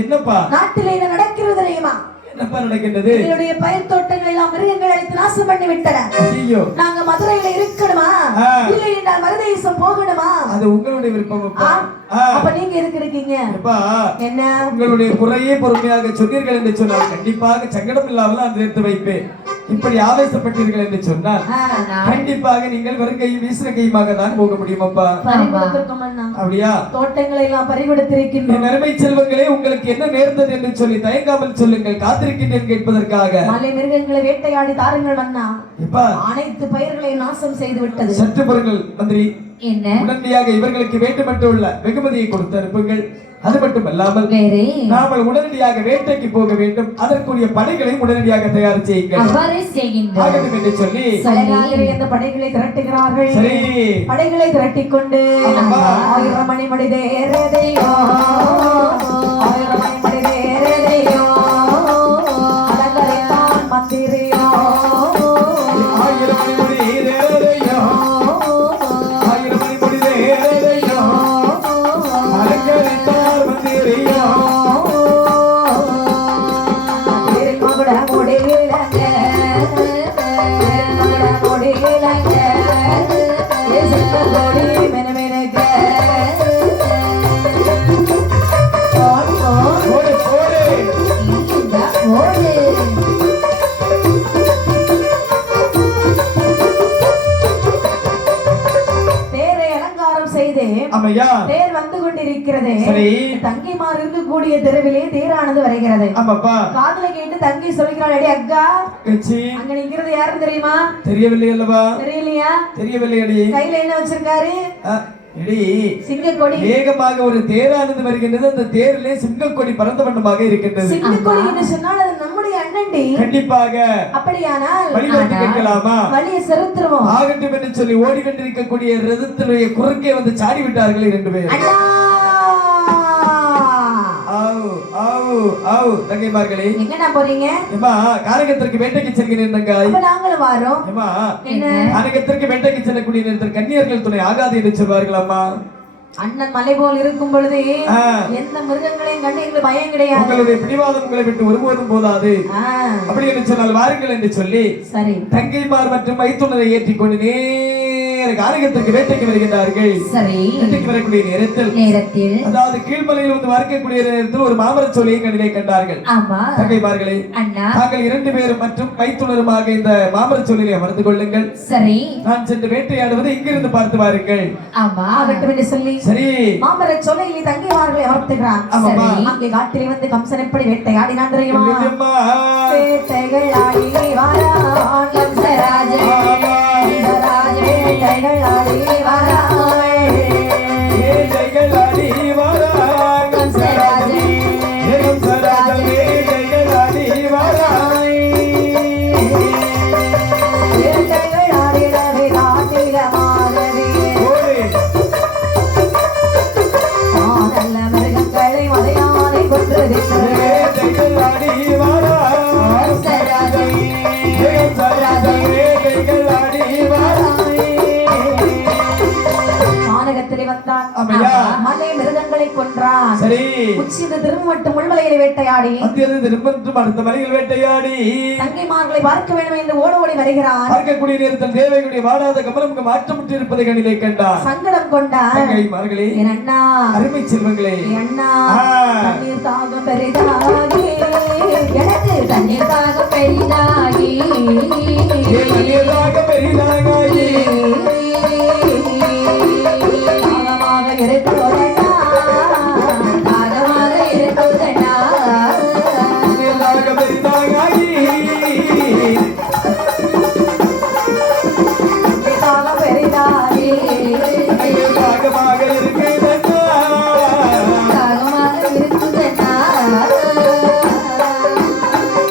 என்னப்பா நாட்டிலே என்ன நடக்கிறது தெரியுமா? என்னப்பா நடக்கின்றது? எங்களுடைய பயிர் தோட்டங்கள் எல்லாம் மிருகங்கள் அழைத்து நாசம் பண்ணி விட்டன. ஐயோ நாங்க மதுரையில இருக்கணுமா இல்லை என்றால் மருதேசம் போகணுமா? அது உங்களுடைய விருப்பம் அப்பா. அப்ப நீங்க எதுக்கு இருக்கீங்க? அப்பா என்ன உங்களுடைய குறையே பொறுமையாக சொன்னீர்கள் என்று சொன்னால் கண்டிப்பாக சங்கடம் இல்லாமல் நான் நிறுத்தி வைப்பேன். இப்படி ஆவேசப்பட்டீர்கள் என்று சொன்னால் கண்டிப்பாக நீங்கள் வெறும் கையும் வீசுற கையுமாக தான் போக முடியும் அப்பா. அப்படியா? தோட்டங்களை எல்லாம் பறிகொடுத்திருக்கின்றோம். அருமை செல்வங்களே, உங்களுக்கு என்ன நேர்ந்தது என்று சொல்லி தயங்காமல் சொல்லுங்கள். காத்திருக்கின்றேன் கேட்பதற்காக. மலை மிருகங்களை வேட்டையாடி தாருங்கள் மன்னா. அனைத்து பயிர்களையும் நாசம் செய்து விட்டது. சற்று பொருங்கள் மந்திரி. என்ன? உடனடியாக இவர்களுக்கு வேண்டுமென்றுள்ள வெகுமதியை கொடுத்து அனுப்புங்கள். அது மட்டும் அல்லாமல் நாமல் உடனடியாக வேட்டைக்கு போக வேண்டும். அதற்குரிய படைகளையும் உடனடியாக தயார் செய்யுங்கள் என்று சொல்லி அந்த படைகளை திரட்டுகிறார்கள். படைகளை திரட்டிக் கொண்டு 1000 மணி மணி தேரதையோ 1000 மணி மணி தேரதையோ அலங்கரித்தான் மந்திரியோ 1000 மணி மணி தேரதையோ 1000 மணி மணி தேரதையோ அலங்கரித்தான் மந்திரியோ ஆமையா தேர் வந்து கொண்டிருக்கிறது. சரி. தங்கைமார் இருக்கக்கூடிய தெருவிலே தேரானது வருகிறது. ஆமாப்பா. காதுல கேட்டு தங்கை சொல்கிறாள், அடி அக்கா கச்சி அங்க நிக்கிறது யாருன்னு தெரியுமா? தெரியவில்லை அல்லவா? தெரியலையா? தெரியவில்லை அடி. கையில என்ன வச்சிருக்காரு? எடி சிங்கக்கொடி. வேகமாக ஒரு தேரானது வருகின்றது. அந்த தேரிலே சிங்கக்கொடி பறந்த வண்ணமாக இருக்கின்றது. சிங்கக்கொடி என்று சொன்னால் அது நம்முடைய அண்ணன்டி. கண்டிப்பாக. அப்படியானால் வழிபட்டு கேட்கலாமா? வழியை செலுத்துவோம். ஆகட்டும் என்று சொல்லி ஓடிக்கொண்டிருக்கக்கூடிய ரதத்தினுடைய குறுக்கே வந்து சாடி விட்டார்கள் இரண்டு பேர். அண்ணா தங்கைமார்களே, எங்கடா போறீங்க? ஏமா கானகத்திற்கு வேட்டைக்கு செல்கிறேன் தங்காய். அப்ப நாங்களும் வாரோம். ஏமா என்ன கானகத்திற்கு வேட்டைக்கு செல்லக்கூடிய நேரத்தில் கன்னியர்கள் துணை ஆகாது என்று சொல்வார்களாமா? அண்ணன் மலை போல் இருக்கும் பொழுது எந்த மிருகங்களையும் கண்டு எங்களுக்கு பயம் கிடையாது. உங்களுடைய பிடிவாதம் உங்களை விட்டு ஒருபோதும் போதாது. அப்படி என்று சொன்னால் வாருங்கள் என்று சொல்லி சரி தங்கைமார் மற்றும் மைத்துனரை ஏற்றிக்கொண்டு நேர கானகத்திற்கு வேட்டைக்கு வருகின்றார்கள். சரி. வேட்டைக்கு வரக்கூடிய நேரத்தில் அதாவது கீழ்மலையில் வந்து வறுக்கக்கூடிய நேரத்தில் ஒரு மாமரச் சோலையை கண்ணிலே கண்டார்கள். ஆமா தங்கைமார்களே, அண்ணா தாங்கள் இரண்டு பேரும் மற்றும் மைத்துனருமாக இந்த மாமரச் சோலையை அமர்ந்து கொள்ளுங்கள். சரி. நான் சென்று வேட்டையாடுவதை இங்கிருந்து பார்த்து வாருங்கள். ஆமா ஆகட்டும் என்று சொல்லி சரி மாமரச் சோலையிலே தங்கைமார்களை அமர்த்துகிறான். ஆமாம்மா. அங்கே காட்டிலே வந்து கம்சன் எப்படி வேட்டையாடினான் தெரியுமா? இல்லையம்மா. வேட்டைகள் ஆடி வாரான் கம்சராஜன். கம்சராஜன் வேட்டைகள் ஆடி வாரான். வேட்டைகள் ஆடி வாரான் கம்சராஜன். கம்சராஜன் வேட்டைகள் ஆடி வாரான். வேட்டைகள் ஆடிடவே காட்டிடமாகவே நல்ல மிருகங்களை மலையானை கொன்றிருக்கிறது. வேட்டைகள் ஆடி வாரான் கம்சராஜன். கம்சராஜன் வேட்டைகள் ஆடி வாரான். கானகத்திலே வந்தான். ஆமையா. மலை மிருகங்களை கொன்றான். சரி. உச்சித திருமட்டு முள்மலையிலே வேட்டையாடி மத்தியது திரும்பற்றும் அடுத்த மலையில் வேட்டையாடி தங்கைமார்களை பார்க்க வேண்டும் என்று ஓட ஓடி வருகிறான். பார்க்கக்கூடிய நேரத்தில் தேவையுடைய வாடாத கமலமுக்கு மாற்றமிட்டு இருப்பதை கண்ணிலே கண்டார். சங்கடம் கொண்டான். தங்கைமார்களே, என் அண்ணா அருமை செல்வங்களே, என் அண்ணா ஆ. தண்ணீர் தாகம் பெரிதாகி எனக்கு தண்ணீர் தாக பெரிதாகி பெரியதாக பெரிதாகாயி தாகமாக இருக்கிறதா தாகமாக இருக்குதடா பெரியதாக பெரிதாகாயி தாகம் பெரிதாகி தாகமாக இருக்குதா தாகமாக இருக்குதடா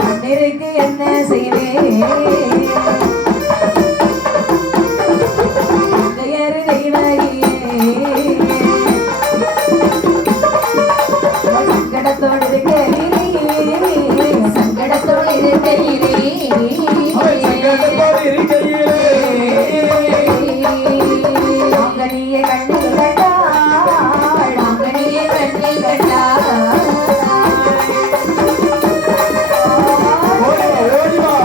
தண்ணீருக்கு என்ன செய்வேன்? தங்கையரு தெய்வகியே சங்கடத்தோடு இருக்கையிலே சங்கடத்தோடு இருக்கையிலே சங்கடத்தோடு இருக்கையிலே மாங்கனியை கண்ணில் கண்டாள். மாங்கனியை கண்ணில் கண்டாள். ஓடி வா.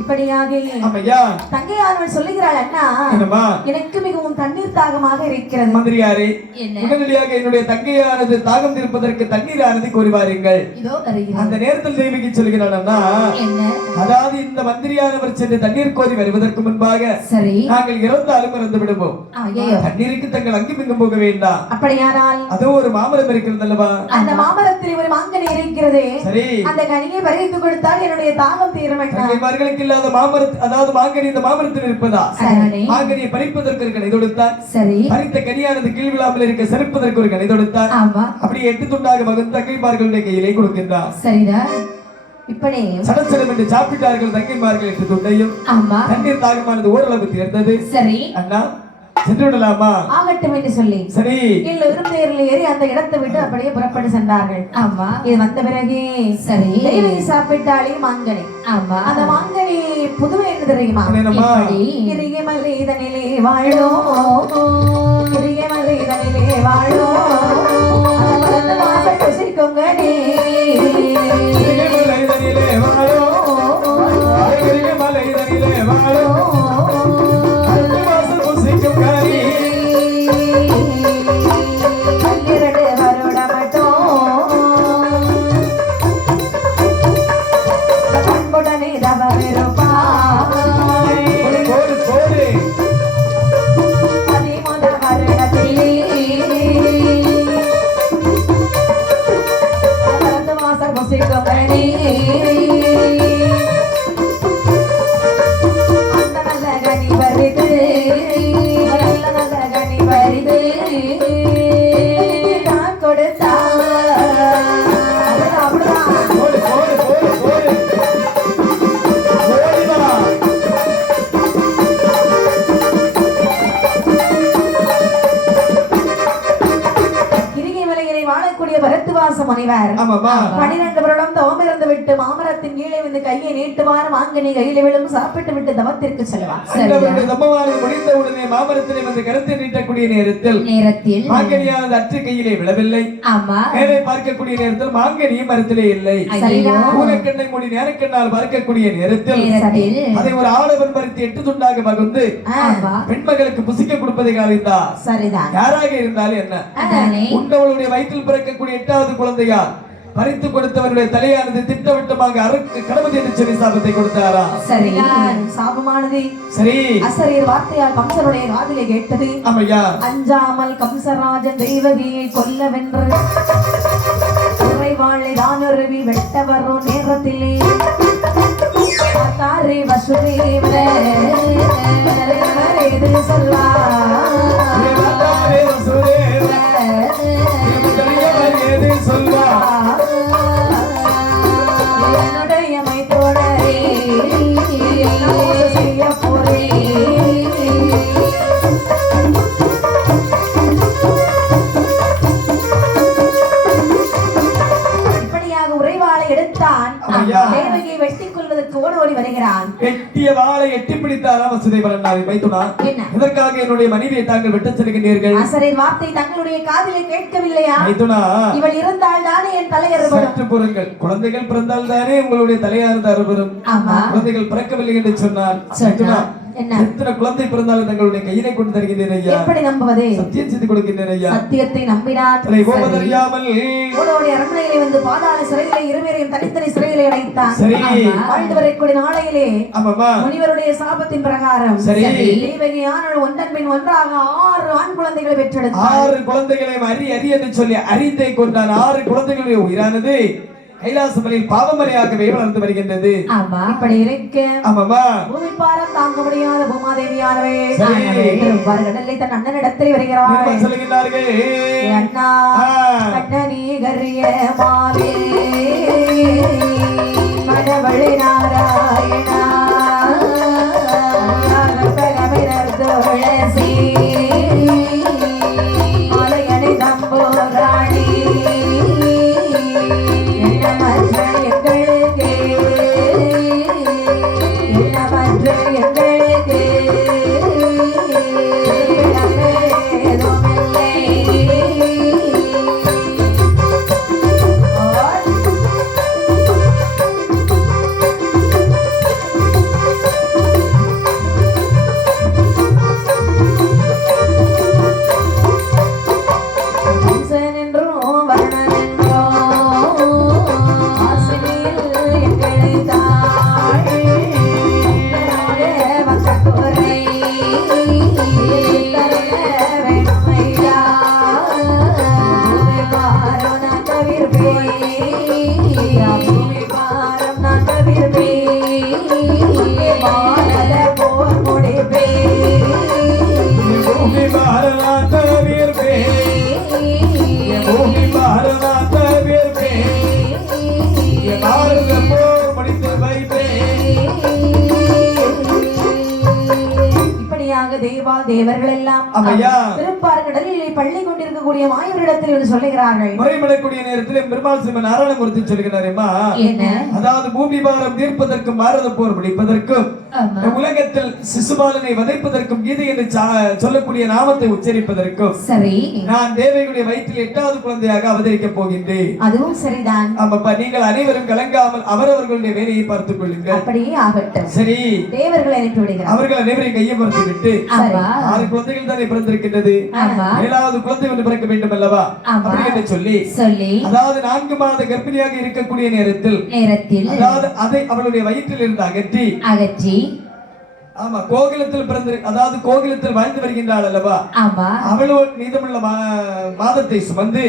இப்படியாக ஆமையா. தங்கையானவள் சொல்லுகிறாள், அண்ணா என்னம்மா? எனக்கு மிகவும் தண்ணீர் தாகமாக இருக்கிறது. மந்திரியாரே, என்ன? உடனடியாக என்னுடைய தங்கையானது தாகம் தீர்ப்பதற்கு தண்ணீரானது கோரி வாருங்கள். இதோ வருகிறது. அந்த நேரத்தில் தேவிக்கு சொல்கிறான், அண்ணா என்ன? அதாவது இந்த மந்திரியானவர் சென்று தண்ணீர் கோரி வருவதற்கு முன்பாக சரி. நாங்கள் இறந்தாலும் இறந்து விடுவோம். ஐயோ, தண்ணீருக்கு தங்கள் அங்கும் இங்கும் போக வேண்டாம். அப்படியானால் அதோ ஒரு மாமரம் இருக்கிறது அல்லவா? அந்த மாமரத்தில் ஒரு மாங்கனி இருக்கிறது. சரி. அந்த கனியை பறித்து கொடுத்தால் என்னுடைய தாகம் தீரும் அண்ணா. தங்கைமார்களுக்கு இல்லாத மாமரத்து அதாவது மாங்கனி இந்த மாமரத்தில் இருப்பதா? சரி. மாங்கனியை பறிப்பதற்கு ஒரு கனி தொடுத்தார். சரி. பறித்த கனியானது கீழ் விழாமல் இருக்க செருப்பதற்கு ஒரு கனி தொடுத்தார். ஆமா. அப்படி 8 துண்டாக வகுத்து தங்கைமார்களுடைய கையிலே கொடுக்கின்றார். சரிடா. இப்படி சடச்சடம் என்று சாப்பிட்டார்கள் தங்கைமார்கள் 8 துண்டையும். ஆமா. தண்ணீர் தாகமானது ஓரளவு தீர்ந்தது. சரி. அண்ணா சென்று விடலாமா? ஆகட்டும் என்று சொல்லி சரி. எல்லோரும் தேரில் ஏறி அந்த இடத்தை விட்டு அப்படியே புறப்பட்டு சென்றார்கள். ஆமா. இது வந்த பிறகு சரி. தேவகி சாப்பிட்டாலே மாங்கனி. ஆமா. அந்த மாங்கனி புதுமை என்ன தெரியுமா? என்னம்மா? கிரிய மல்லிதனிலே வாழோ கிரிய மல்லிதனிலே வாழோ அந்த வாசல் ருசிக்குங்கடி. மலைதனிலே வாழோ மலைதனிலே வாழோ வாசல் புசிக்கும் கனி. 12 வருடம் மட்டும் மகனே அந்த மகனி வருது நல்ல மகனி வருது நான் கொடுத்தா போடு போடு போடு போடு போடுடா. கிரிகை மலையிலே வாழக்கூடிய பரத்துவாச முனிவர் ஆமாமா 12 வருடம் தவம் இருந்து விட்டு மாமரத்தின் கீழே வந்து கையை நீட்டுவார் மாங்கனி கையில விழும் சாப்பிட்டு விட்டு தவத்திற்கு செல்வார். அவருடைய தம்மவாறு முடிந்த உடனே மாமரத்திலே வந்து கருத்தை நீட்டக்கூடிய நேரத்தில் மாங்கனியானது அற்று கையிலே விழவில்லை. ஆமா மேலே பார்க்கக்கூடிய நேரத்தில் மாங்கனியும் மரத்திலே இல்லை. பூனைக்கண்ணை மூடி நேரக்கண்ணால் பார்க்கக்கூடிய நேரத்தில் அதை ஒரு ஆடவன் பறித்து 8 துண்டாக பகுந்து பெண்மகளுக்கு புசிக்க கொடுப்பதை காலித்தா. சரிதான். யாராக இருந்தாலும் என்ன, உண்டவளுடைய வயிற்றில் பிறக்கக்கூடிய 8வது குழந்தையா பறித்து கொடுத்தவருடைய தலையானது திட்டவட்டமாக அறுக்கு கடவுள் என்று சொல்லி சாபத்தை கொடுத்தாரா. சரி, சாபமானது சரி அசரீர் வார்த்தையால் கம்சனுடைய காதிலே கேட்டது. ஆமையா, அஞ்சாமல் கம்சராஜன் தெய்வகியை கொல்ல வென்று உறைவாளை தானுருவி வெட்ட வரும் நேரத்திலே தாரி வசுதேவ இது சொல்வா சொல்வா என்னுடைய மைத்தோடரே செய்ய போரே. இப்படியாக உறைவாளை எடுத்தான். தேவகியை வெட்டிக் கொள்வதற்கு ஓடி வருகிறான். எட்டிய வாளை எட்டி பிடித்தாரா வசுதேவரன் மைத்துனா. இதற்காக என்னுடைய மனைவியை தாங்கள் விட்டு செல்கின்றீர்கள். அசரீர் வார்த்தை தங்களுடைய காதிலே கேட்கவில்லையா? மைத்துனா, இவள் இருந்தால் தானே என் தலை அறுபடும். சற்று பொறுங்கள். குழந்தைகள் பிறந்தால் தானே உங்களுடைய தலையானது அறுபடும். குழந்தைகள் பிறக்கவில்லை என்று சொன்னார். எத்தனை குழந்தை பிறந்தாலும் தங்களுடைய கையினை கொண்டு தருகின்றேன் ஐயா. எப்படி நம்புவது? சத்தியம் செய்து கொடுக்கின்றேன் ஐயா. சத்தியத்தை நம்பினார். தெரியாமல் ஓடோடி அரண்மனையிலே வந்து பாதாள சிறையிலே இருவரையும் தனித்தனி சிறையிலே அடைத்தான். சரி, வாழ்ந்து வரக்கூடிய நாளையிலே ஆமாமா முனிவருடைய சாபத்தின் பிரகாரம் சரி தேவகி ஆனால் ஒன்றன் பின் ஒன்றாக 6 ஆண் குழந்தைகளை பெற்றெடுத்தார். 6 குழந்தைகளை அறி என்று சொல்லி அறிந்தை கொண்டான். 6 குழந்தைகளுடைய உயிரானது கைலாசமலையில் பாவமலையாகவே வளர்ந்து வருகின்றது. இப்படி இருக்க பூமி பாரம் தாங்க முடியாத பூமாதேவியானவே கடலை தன் அண்ணனிடத்தில் வருகிறார். சொல்லுகிறார்கள், அண்ணா அண்ணனி கரிய மாலே மடவழி நாராயணா துளசி மலையணி தம்போராணி தேவர்கள் எல்லாம் திருப்பார்கடலிலே பள்ளி கொண்டிருக்கக்கூடிய மாயூரிடத்தில் என்று சொல்லுகிறார்கள். முறைப்படக்கூடிய நேரத்தில் பெருமாள் சிவன் நாராயணமூர்த்தி சொல்கிறாரேம்மா, அதாவது பூமி பாரம் தீர்ப்பதற்கும் பாரத போர் முடிப்பதற்கும் உலகத்தில் சிசுபாலனை வதைப்பதற்கும் கீதை என்று சொல்லக்கூடிய நாமத்தை உச்சரிப்பதற்கும் சரி நான் தேவர்களுடைய வயிற்றில் 8வது குழந்தையாக அவதரிக்க போகின்றேன். அதுவும் சரிதான். ஆமாப்பா, நீங்கள் அனைவரும் கலங்காமல் அவரவர்களுடைய வேலையை பார்த்துக் கொள்ளுங்கள். அப்படியே ஆகட்டும். சரி, தேவர்களை அனுப்பி விடுகிறார். அவர்கள் அனைவரையும் கையை மறுத்து விட்டு 6 குழந்தைகள் தானே பிறந்திருக்கின்றது, 7வது குழந்தை ஒன்று பிறக்க வேண்டும் அல்லவா அப்படி என்று சொல்லி அதாவது 4 மாத கர்ப்பிணியாக இருக்கக்கூடிய நேரத்தில் அதாவது அதை அவளுடைய வயிற்றில் இருந்து அகற்றி ஆமா கோகிலத்தில் பிறந்து அதாவது கோகிலத்தில் வாழ்ந்து வருகின்றாள் அல்லவா ஆமா அவளோடு மீதமுள்ள மாதத்தை சுமந்து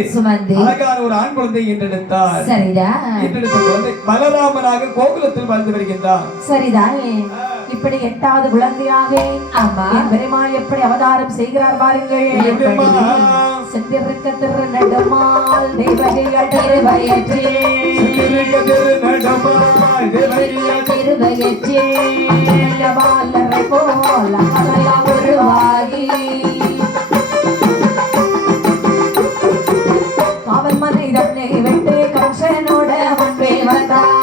அழகான ஒரு ஆண் குழந்தை என்றெடுத்தார் சரிதான் என்றெடுத்த குழந்தை பலராமனாக கோகுலத்தில் வாழ்ந்து வருகின்றார் சரிதான் இப்படி 8வது குழந்தையாக ஆமா பெருமாள் எப்படி அவதாரம் செய்கிறார் பாருங்கள் சென்றிருக்க திரு நடுமால் தேவகைகள் திருவயற்றே திருவயற்றே பாலரை போல அகலாம் உருவாகி காவல் மனை தன்னை விட்டு கம்சனோட முன்பே வந்தான்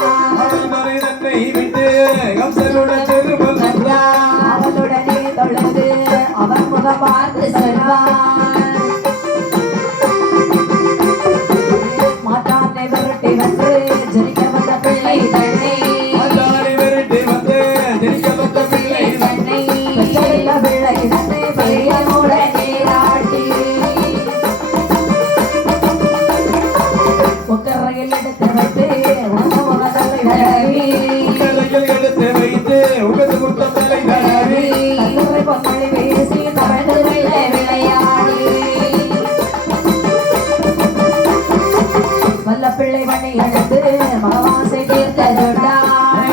அவளுடனே தொழுது அவர் முகம் பார்த்து சொல்வார் மாட்டானை விரட்டி வந்து ஜெரிக்க வந்த பிள்ளை தன்னை பிள்ளை தன்னை பெரியனோட நீராட்டி ஒக்கரையில் எடுத்து வைத்து உங்க முகத்தை தடவி கல்லூரை பொங்கலை பேசி தவழ்ந்து விளையாடி வல்ல பிள்ளை மணி எடுத்து மகவாசை தீர்த்ததுண்டாள்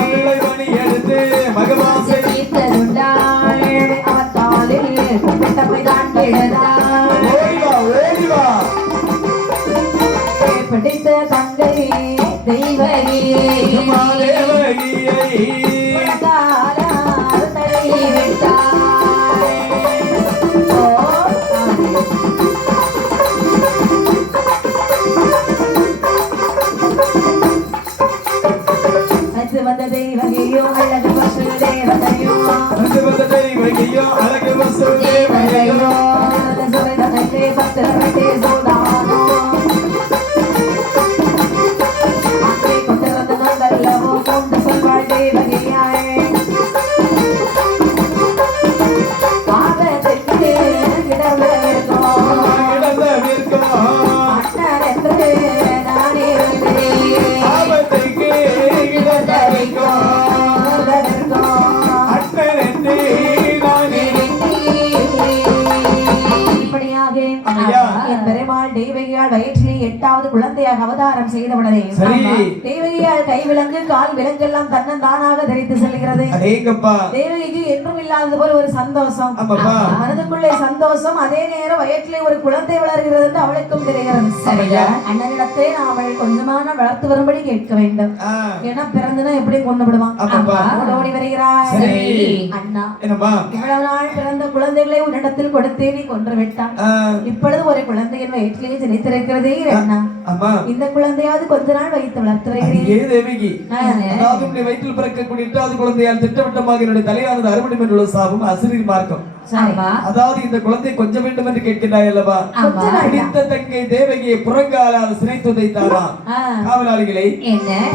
அவன் காலில் கும்பிட்ட போய் தான் விழுந்தாள் பிடித்த தங்கை தெய்வகி தலை விட்டாள் அது வந்த தெய்வகையோ அழகு பசு தேவதையோ தேவதையோ சுரதனை பத்திரத்தை சோதானோ அங்கே கொண்டிருந்த நல்லவோ கொண்டு சொல்வாள் தேவகையாய் பாதத்திற்கு இடர்ல இருக்கும் அண்ணன் என்று நானே இப்படியாக என் பெருமாள் தேவகியால் வயிற்றிலே 8வது குழந்தையாக அவதாரம் செய்தவுடனே தேவகியால் கை விலங்கு கால் விலங்கெல்லாம் தன்னன் தானாக தரித்து செல்கிறது தேவகிக்கு என்றும் இல்லாதது போல ஒரு சந்தோஷம் மனதுக்குள்ளே சந்தோஷம் அதே நேரம் வயிற்றிலே ஒரு குழந்தை வளர்கிறது என்று அவளுக்கும் தெரிகிறது சரியா அண்ணனிடத்தை அவள் கொஞ்சமான வளர்த்து வரும்படி கேட்க வேண்டும் ஏன்னா பிறந்தனா எப்படி கொண்டு விடுவான் ஓடி வருகிறாய் அண்ணா இவ்வளவு நாள் பிறந்த குழந்தைகளை உன்னிடத்தில் கொடுத்தே நீ கொன்று விட்டான் இப்பொழுது ஒரு குழந்தையின் வயிற்றிலே ஜனித்திருக்கிறதே அண்ணா இந்த குழந்தையாவது கொஞ்ச நாள் வைத்து வளர்த்து வயிற்றில் பிறக்கக்கூடிய 8வது குழந்தையால் திட்டவட்டமாக என்னுடைய தலையானது அறுபடி என்ற சாபம் அசிரியர் மார்க்கம் அதாவது இந்த குழந்தை கொஞ்சம் வேண்டும் என்று கேட்கிறாய் அல்லவா பிடித்த தங்கை தேவகியை புறங்காலால் சினைத்து வைத்தாரா காவலாளிகளை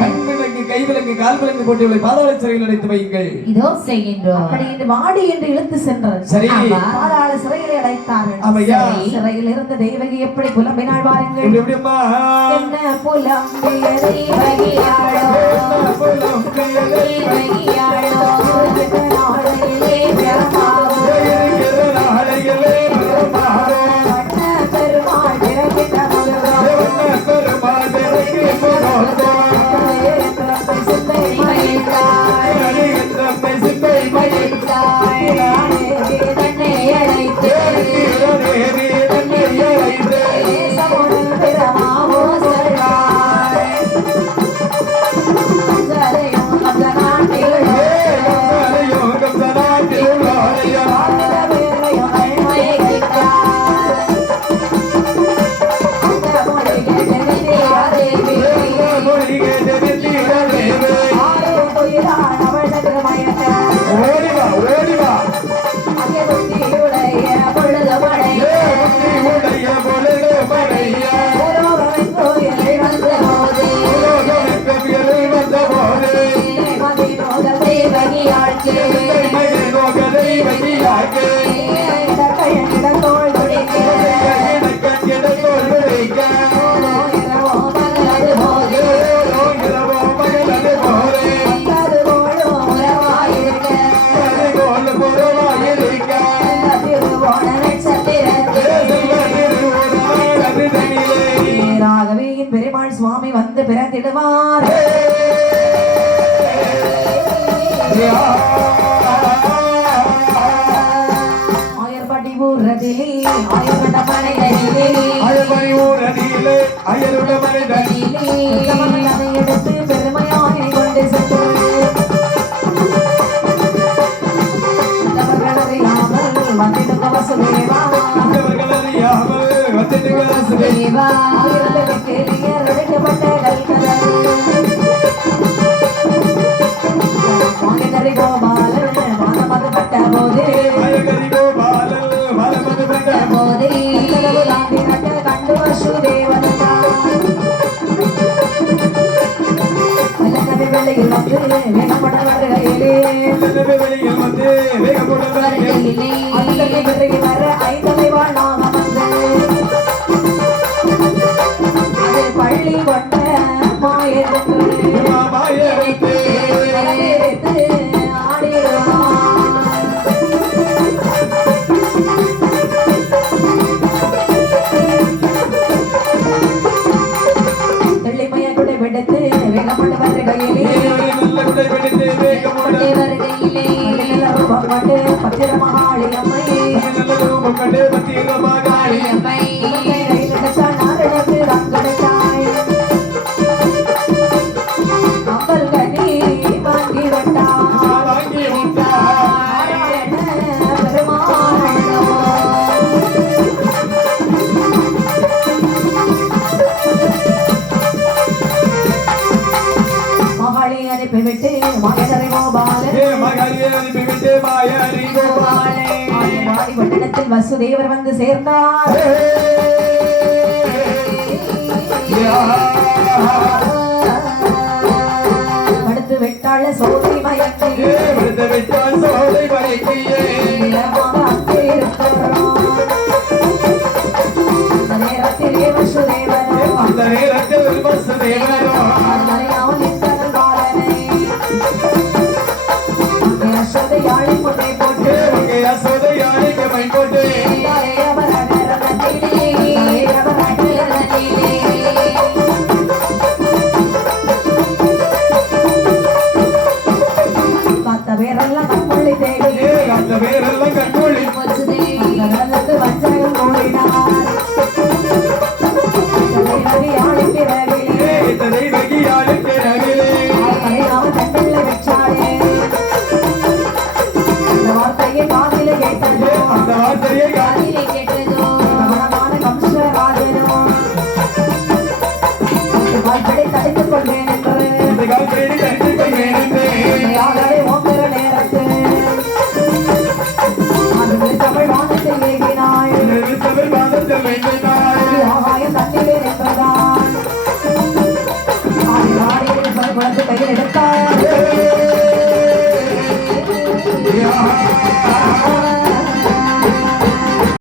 கண்விலங்கு கைவிலங்கு கால் விலங்கு போட்டு பாதாள சிறையில் அடைத்து வையுங்கள் இதோ செய்கின்றோம் அப்படி என்று வாடி என்று இழுத்து சென்றார் சரி பாதாள சிறையிலே அடைத்தார்கள் சிறையில் இருந்த தேவகி எப்படி புலம்பினாள் பாருங்கள் என்ன புலம்பிய தேவகியாளோ பெருமாள் சுவாமி வந்து பிறந்திடுவார் ஆயர்படி ஊரதிலே ஆயர்கண்ட மனையிலே அயருட மனிதனிலே அதை எடுத்து பெருமையாய் கொண்டு சென்று வந்திடுங்க வசுதேவா தேவா ஆயிரத்துக்கு எடுக்கப்பட்ட கல்கதர் மாயனரி கோபாலன் மானமதுபட்ட போது போதே கண்டு வசுதேவனுக்கா வெளியில் வந்து வேகப்பட வருகையிலே வருகையிலே அந்த பிறகு வர ஐந்தலை வாழ்நாக வந்து அது பள்ளி கொண்ட மாயென்று அனுப்பிவிட்டு மகனரை கோபாலன் பட்டணத்தில் வசுதேவர் வந்து சேர்ந்தார் படுத்து விட்டாள் சோதை மயக்கி நேரத்திலே வசுதேவரோ அறியாமல் நின்றனன் பாலனை யசோதையாளை முட்டை போட்டு அவர் அகரத்திலே மத்த பேரெல்லாம் கண்மொழி தேடி கடலுக்கு வஞ்சகம் கூடினார் அவன் கண்ணில் வச்சாடே அந்த வார்த்தையை காதிலே கேட்டதோ காதிலே கேட்டதோ மனமான கம்சராஜனோ வாழ்க்கை தடுத்துக் கொள்வேன் என்று யாரே ஓங்குற நேரத்து அது தமிழ் வானத்தை ஏகினாய் ஆகாயம் தண்ணிலே நின்றதான் குழந்தை